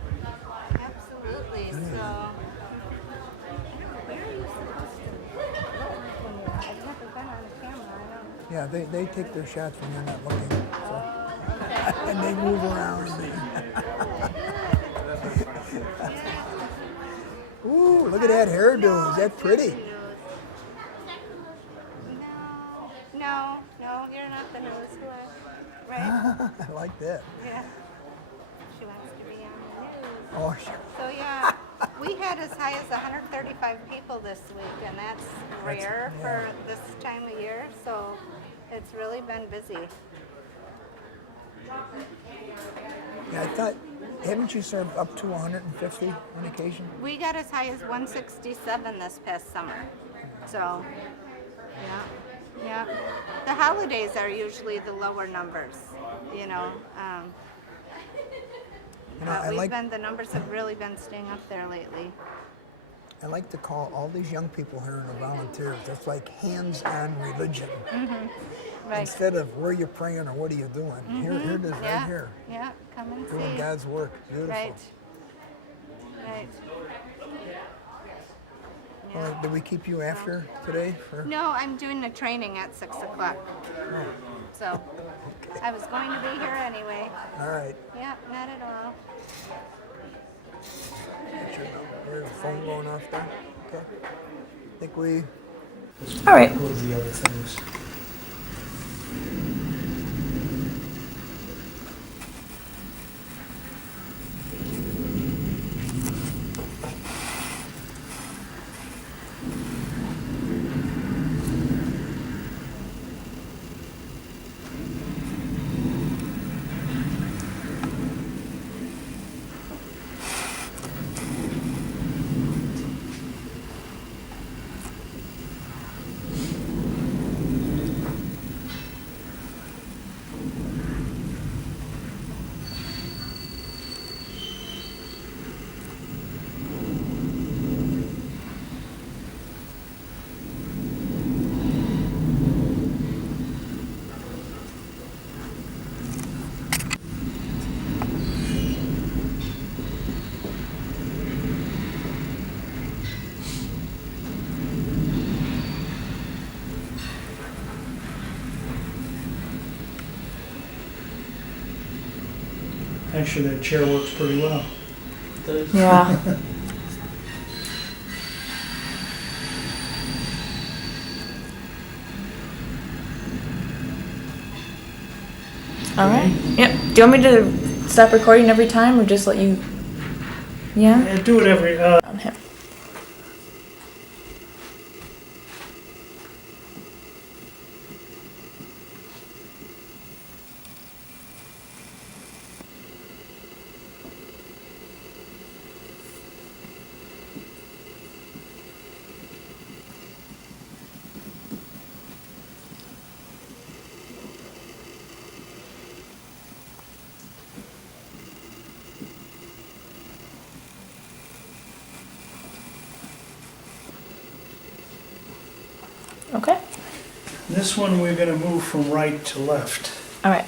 absolutely. So, where are you supposed to be? I've never been on camera. I don't. Yeah, they take their shots when you're not looking. So. And they move around. Ooh, look at that hairdo. Is that pretty? No, you're not the news whore, right? I like that. Yeah. She wants to be on the news. Oh, sure. So yeah, we had as high as 135 people this week, and that's rare for this time of year. So it's really been busy. Yeah, I thought, haven't you served up to 150 on occasion? We got as high as 167 this past summer. So, yeah. The holidays are usually the lower numbers, you know. The numbers have really been staying up there lately. I like to call all these young people here the volunteers. It's like hands-on religion. Mm-hmm. Right. Instead of where you're praying or what are you doing. Mm-hmm. Here it is, right here. Yeah, come and see. Doing God's work. Beautiful. Right. Well, did we keep you after today? No, I'm doing the training at 6 o'clock. Oh. So, Okay. I was going to be here anyway. All right. Yeah, not at all. Get your number. There's a phone going off there. Okay. I think we... All right. Go to the other things. Actually, that chair works pretty well. days. Yeah. All right. Yep. Do you want me to stop recording every time or just let you? Yeah. Yeah, do it every, On him. Okay. this one we're gonna move from right to left. All right.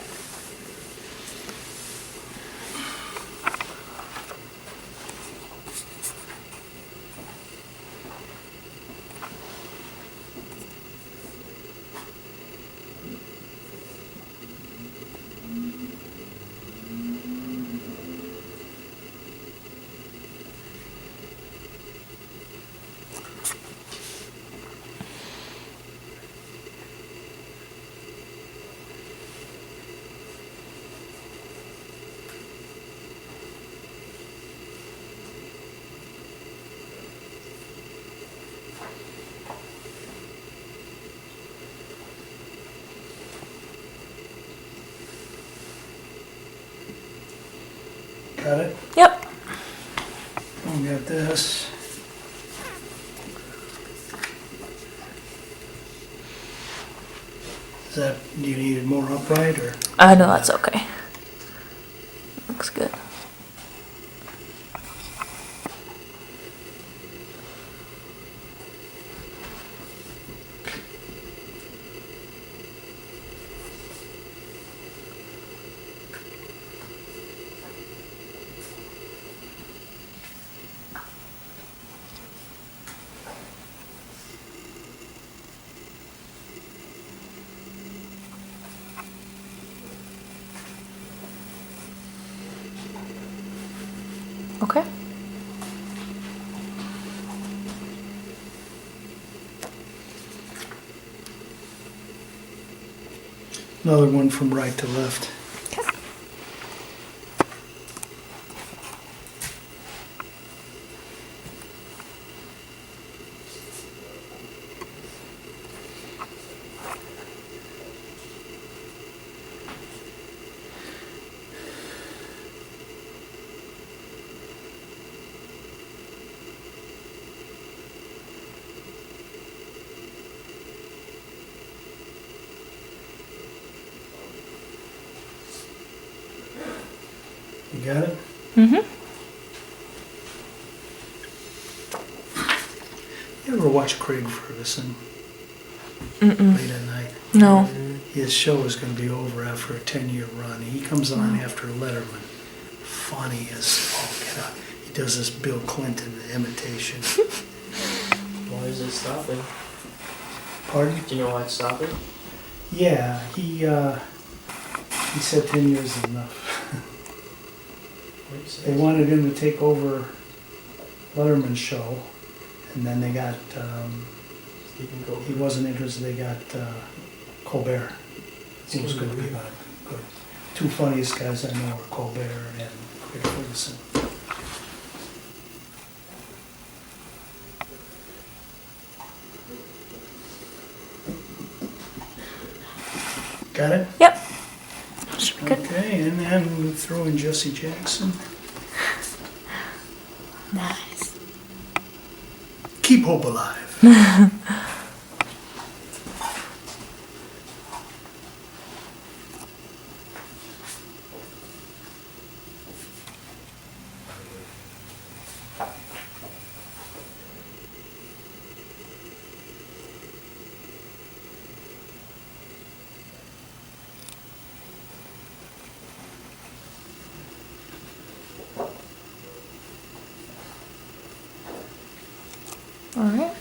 Got it? Yep. We got this. Is that, do you need it more upright or? No, that's okay. Looks good. Okay. Another one from right to left. You got it? Mm-hmm. You ever watch Craig Ferguson Mm-mm. late at night? No. His show is going to be over after a 10-year run. He comes on after Letterman. Funny as all get out. He does this Bill Clinton imitation. Why is it stopping? Pardon? Do you know why it's stopping? Yeah, he said 10 years is enough. They wanted him to take over Letterman's show, and then they got, he wasn't interested, they got Colbert. He was going to be about it. Good. Two funniest guys I know are Colbert and Craig Ferguson. Got it? Yep. Should be good. Okay, and then we throw in Jesse Jackson. Nice. Keep hope alive. All right.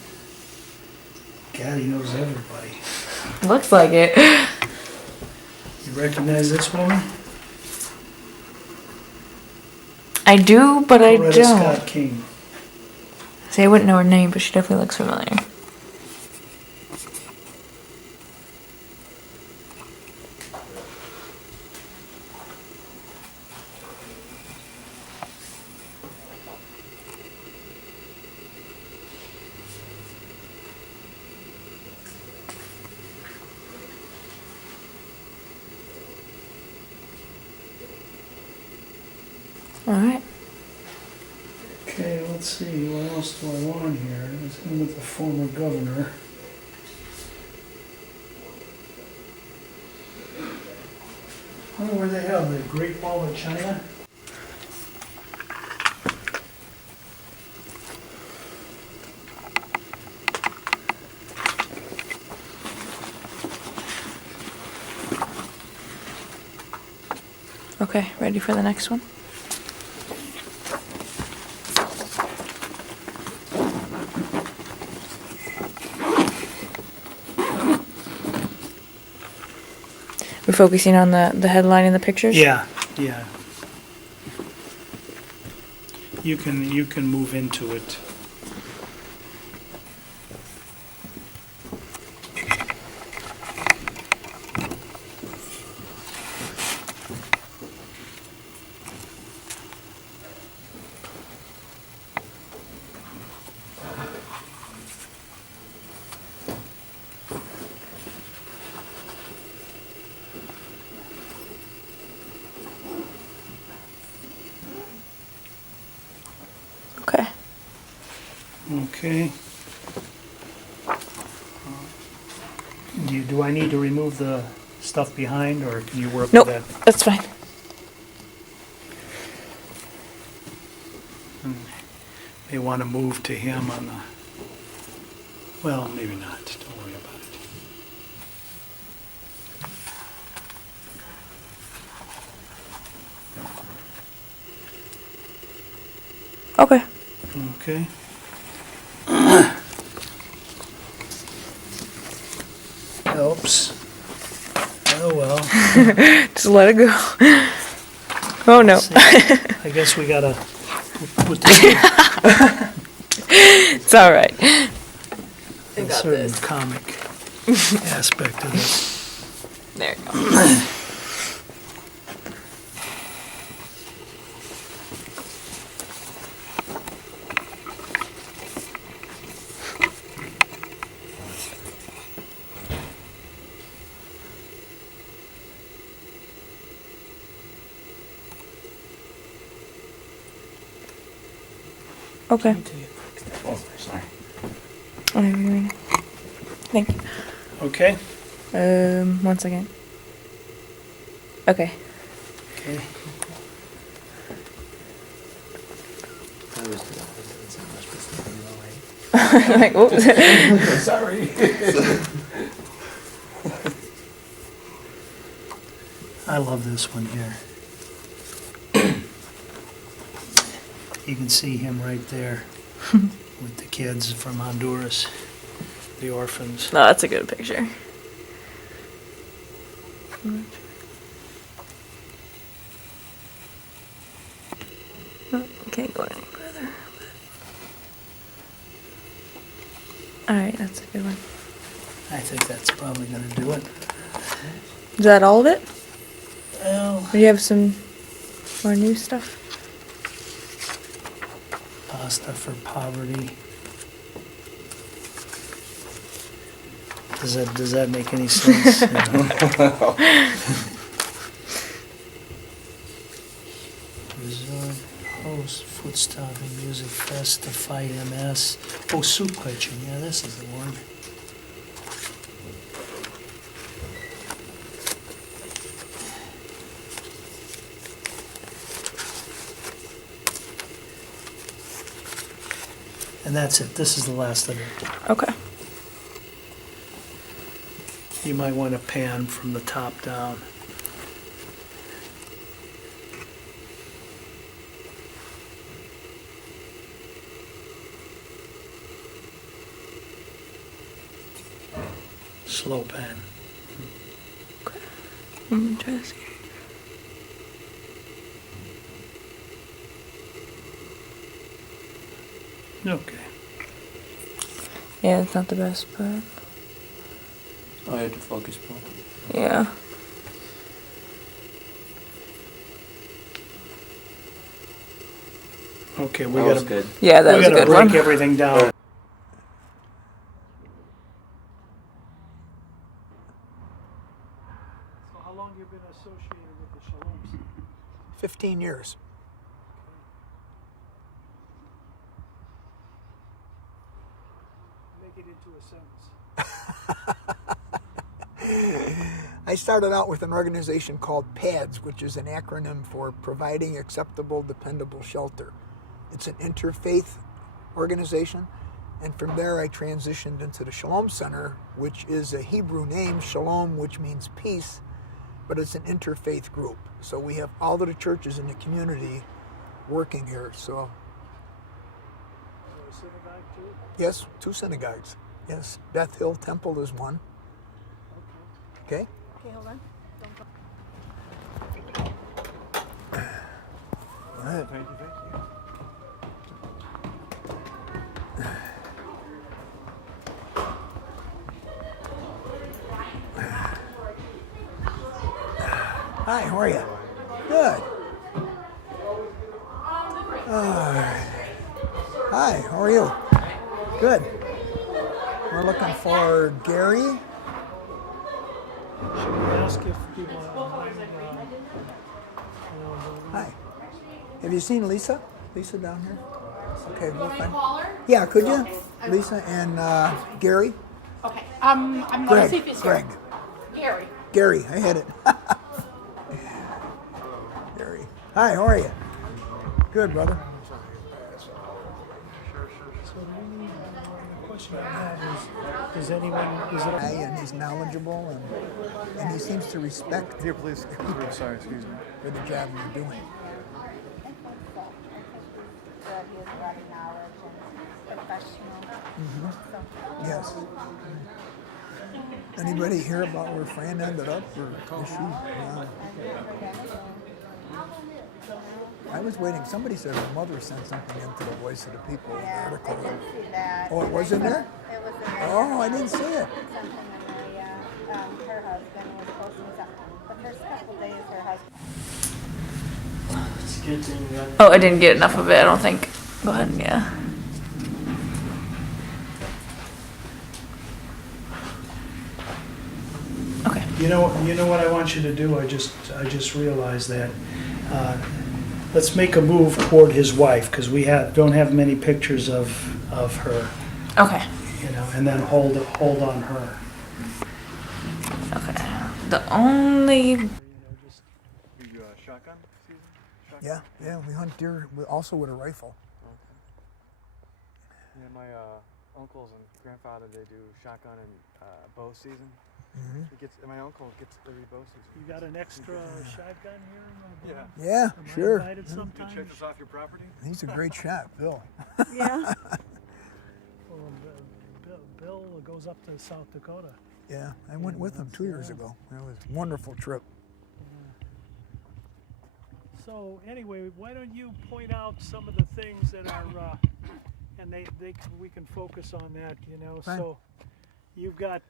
God, he knows everybody. Looks like it. You recognize this woman? I do, but I Coretta don't. Scott King. See, I wouldn't know her name, but she definitely looks familiar. All right. Okay, let's see, what else do I want here? Let's go with the former governor. I wonder where they have the Great Wall of China? Okay, ready for the next one? We're focusing on the headline and the pictures? Yeah. You can move into it. Okay. Okay. Do I need to remove the stuff behind, or can you work Nope, with that? that's fine. May want to move to him on the, well, maybe not, don't worry about it. Okay. Okay. Helps. Oh, well. Just let it go. Oh no. Let's see. I guess we gotta put this It's all right. a certain comic aspect of this. There you go. Okay. Oh, sorry. Whatever you're doing. Thank you. Okay? 1 second. Okay. Okay. Like, oops. Sorry. I love this one here. You can see him right there with the kids from Honduras, the orphans. No, that's a good picture. Oh, can't go any further. All right, that's a good one. I think that's probably gonna do it. Is that all of it? Well, Or do you have some more new stuff? pasta for poverty. Does that make any sense? Resort, host, foot stomping, music fest to fight MS. Oh, soup kitchen, yeah, this is the one. And that's it, this is the last of it. Okay. You might want to pan from the top down. Slow pan. I'm gonna try this again. Okay. Yeah, it's not the best, but Oh, you have to focus, bro. yeah. Okay, we That was gotta, good. Yeah, that we was a gotta good break one. everything down. So how long you been associated with the Shaloms? 15 years. Make it into a sentence. I started out with an organization called PADS, which is an acronym for Providing Acceptable, Dependable Shelter. It's an interfaith organization, and from there I transitioned into the Shalom Center, which is a Hebrew name, Shalom, which means peace, but it's an interfaith group. So we have all of the churches in the community working here. So A synagogue too? yes, 2 synagogues. Yes, Beth Hill Temple is one. Okay. Okay, hold on. Don't go. All right. Thank you, thank you. Hi, how are you? Good. Hi, how are you? Good. We're looking for Gary. Should we ask if people Hi. Have you seen Lisa? Lisa down here? Okay, we'll find. Yeah, could you? Lisa and Gary? Okay. I'm gonna Greg. see if he's Greg. here. Gary. Gary, I had it. Gary. Hi, how are you? Good, brother. So do we need, the question I have is, does anyone, is it? And he's knowledgeable and he seems to respect Here, please. Sorry, excuse me. for the job you're doing. That he has a lot of knowledge and professional. Yes. Anybody hear about where Fran ended up, or is she? No. I was waiting. Somebody said her mother sent something into the Voice of the People article. Oh, it was in there? It was in there. Oh, I didn't see it. Something in there, yeah. Her husband was posting something. The first couple days, her husband. Oh, I didn't get enough of it, I don't think. Go ahead, yeah. Okay. You know what I want you to do? I just realized that. Let's make a move toward his wife, because we don't have many pictures of her, Okay. and then hold on her. Okay. The only We do shotgun season? Shotgun? Yeah, we hunt deer also with a rifle. Yeah, my uncles and grandfather, they do shotgun and bow season. My uncle gets every bow season. You got an extra shotgun here? Yeah. Yeah, Am I sure. invited You sometime? check this off your property? He's a great shot, Bill. Yeah. Well, Bill goes up to South Dakota. Yeah, I went with him 2 years ago. It was a wonderful trip. So anyway, why don't you point out some of the things that are, and we can focus on that, Fine. So you've got,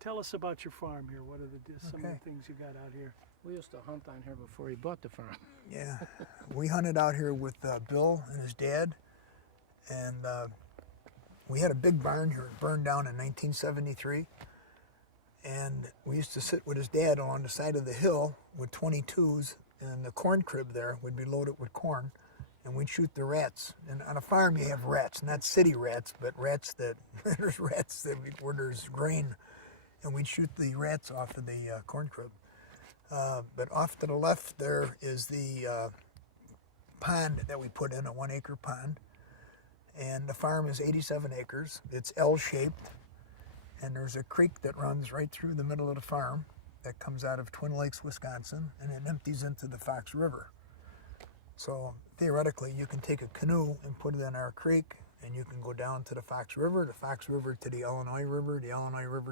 tell us about your farm here. What are some of Okay. the things you got out here? We used to hunt on here before he bought the farm. Yeah, we hunted out here with Bill and his dad, and we had a big barn here. It burned down in 1973, and we used to sit with his dad on the side of the hill with 22s, and the corn crib there would be loaded with corn, and we'd shoot the rats. And on a farm you have rats, not city rats, but rats that, there's rats that where there's grain, and we'd shoot the rats off of the corn crib. But off to the left there is the pond that we put in, a 1 acre pond. And the farm is 87 acres. It's L-shaped. And there's a creek that runs right through the middle of the farm that comes out of Twin Lakes, Wisconsin, and it empties into the Fox River. So theoretically, you can take a canoe and put it in our creek, and you can go down to the Fox River to the Illinois River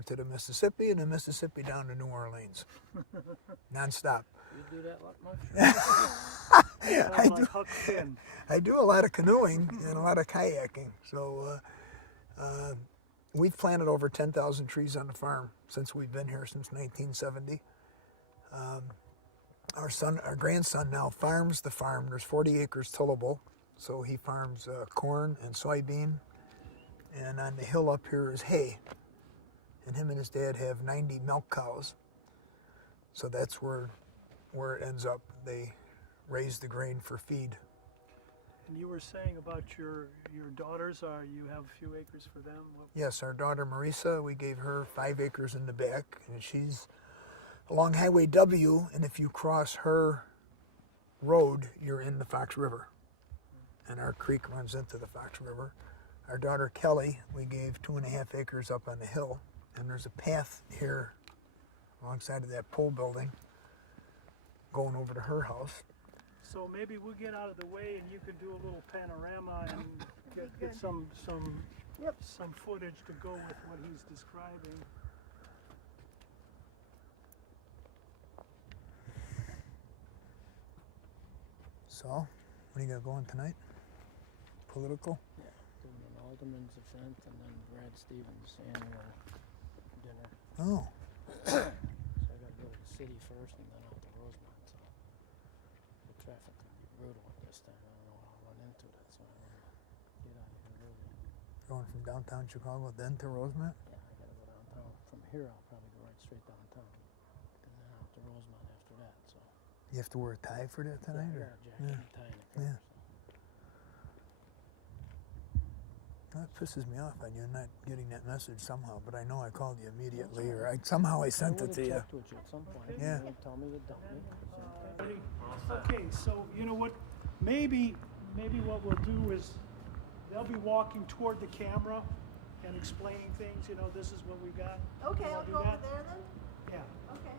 to the Mississippi, and the Mississippi down to New Orleans. Non-stop. You do that lot much? I like do. Huck Finn. I do a lot of canoeing and a lot of kayaking. So we've planted over 10,000 trees on the farm since we've been here since 1970. Our grandson now farms the farm. There's 40 acres tillable, so he farms corn and soybean. And on the hill up here is hay. And him and his dad have 90 milk cows. So that's where it ends up. They raise the grain for feed. And you were saying about your daughters, you have a few acres for them? Yes, our daughter Marisa, we gave her 5 acres in the back, and she's along Highway W, and if you cross her road, you're in the Fox River. And our creek runs into the Fox River. Our daughter Kelly, we gave 2.5 acres up on the hill, and there's a path here alongside of that pole building going over to her house. So maybe we'll get out of the way and you could do a little panorama and get some footage to go with what he's describing. So, what are you got going tonight? Political? Yeah, doing an alderman's event and then Brad Stevens' annual dinner. Oh, So I gotta go to the city first and then out to Rosemont, so the traffic will be brutal at this time. I don't know what I'll run into, that's why I wanna get out of here early. going from downtown Chicago then to Rosemont? Yeah, I gotta go downtown. From here, I'll probably go right straight downtown, and then out to Rosemont after that, so. You have to wear a tie for that tonight? Yeah, I or? got a jacket and tie in the car, Yeah. so. That pisses me off on you not getting that message somehow, but I know I called you immediately, or somehow I sent it to you. I would've checked with you at some point. Yeah. You would tell me to dump me. Ready? Okay, so you know what? Maybe what we'll do is they'll be walking toward the camera and explaining things. You know, this is what we got. Okay, You I'll wanna do go over that? there then. Yeah. Okay.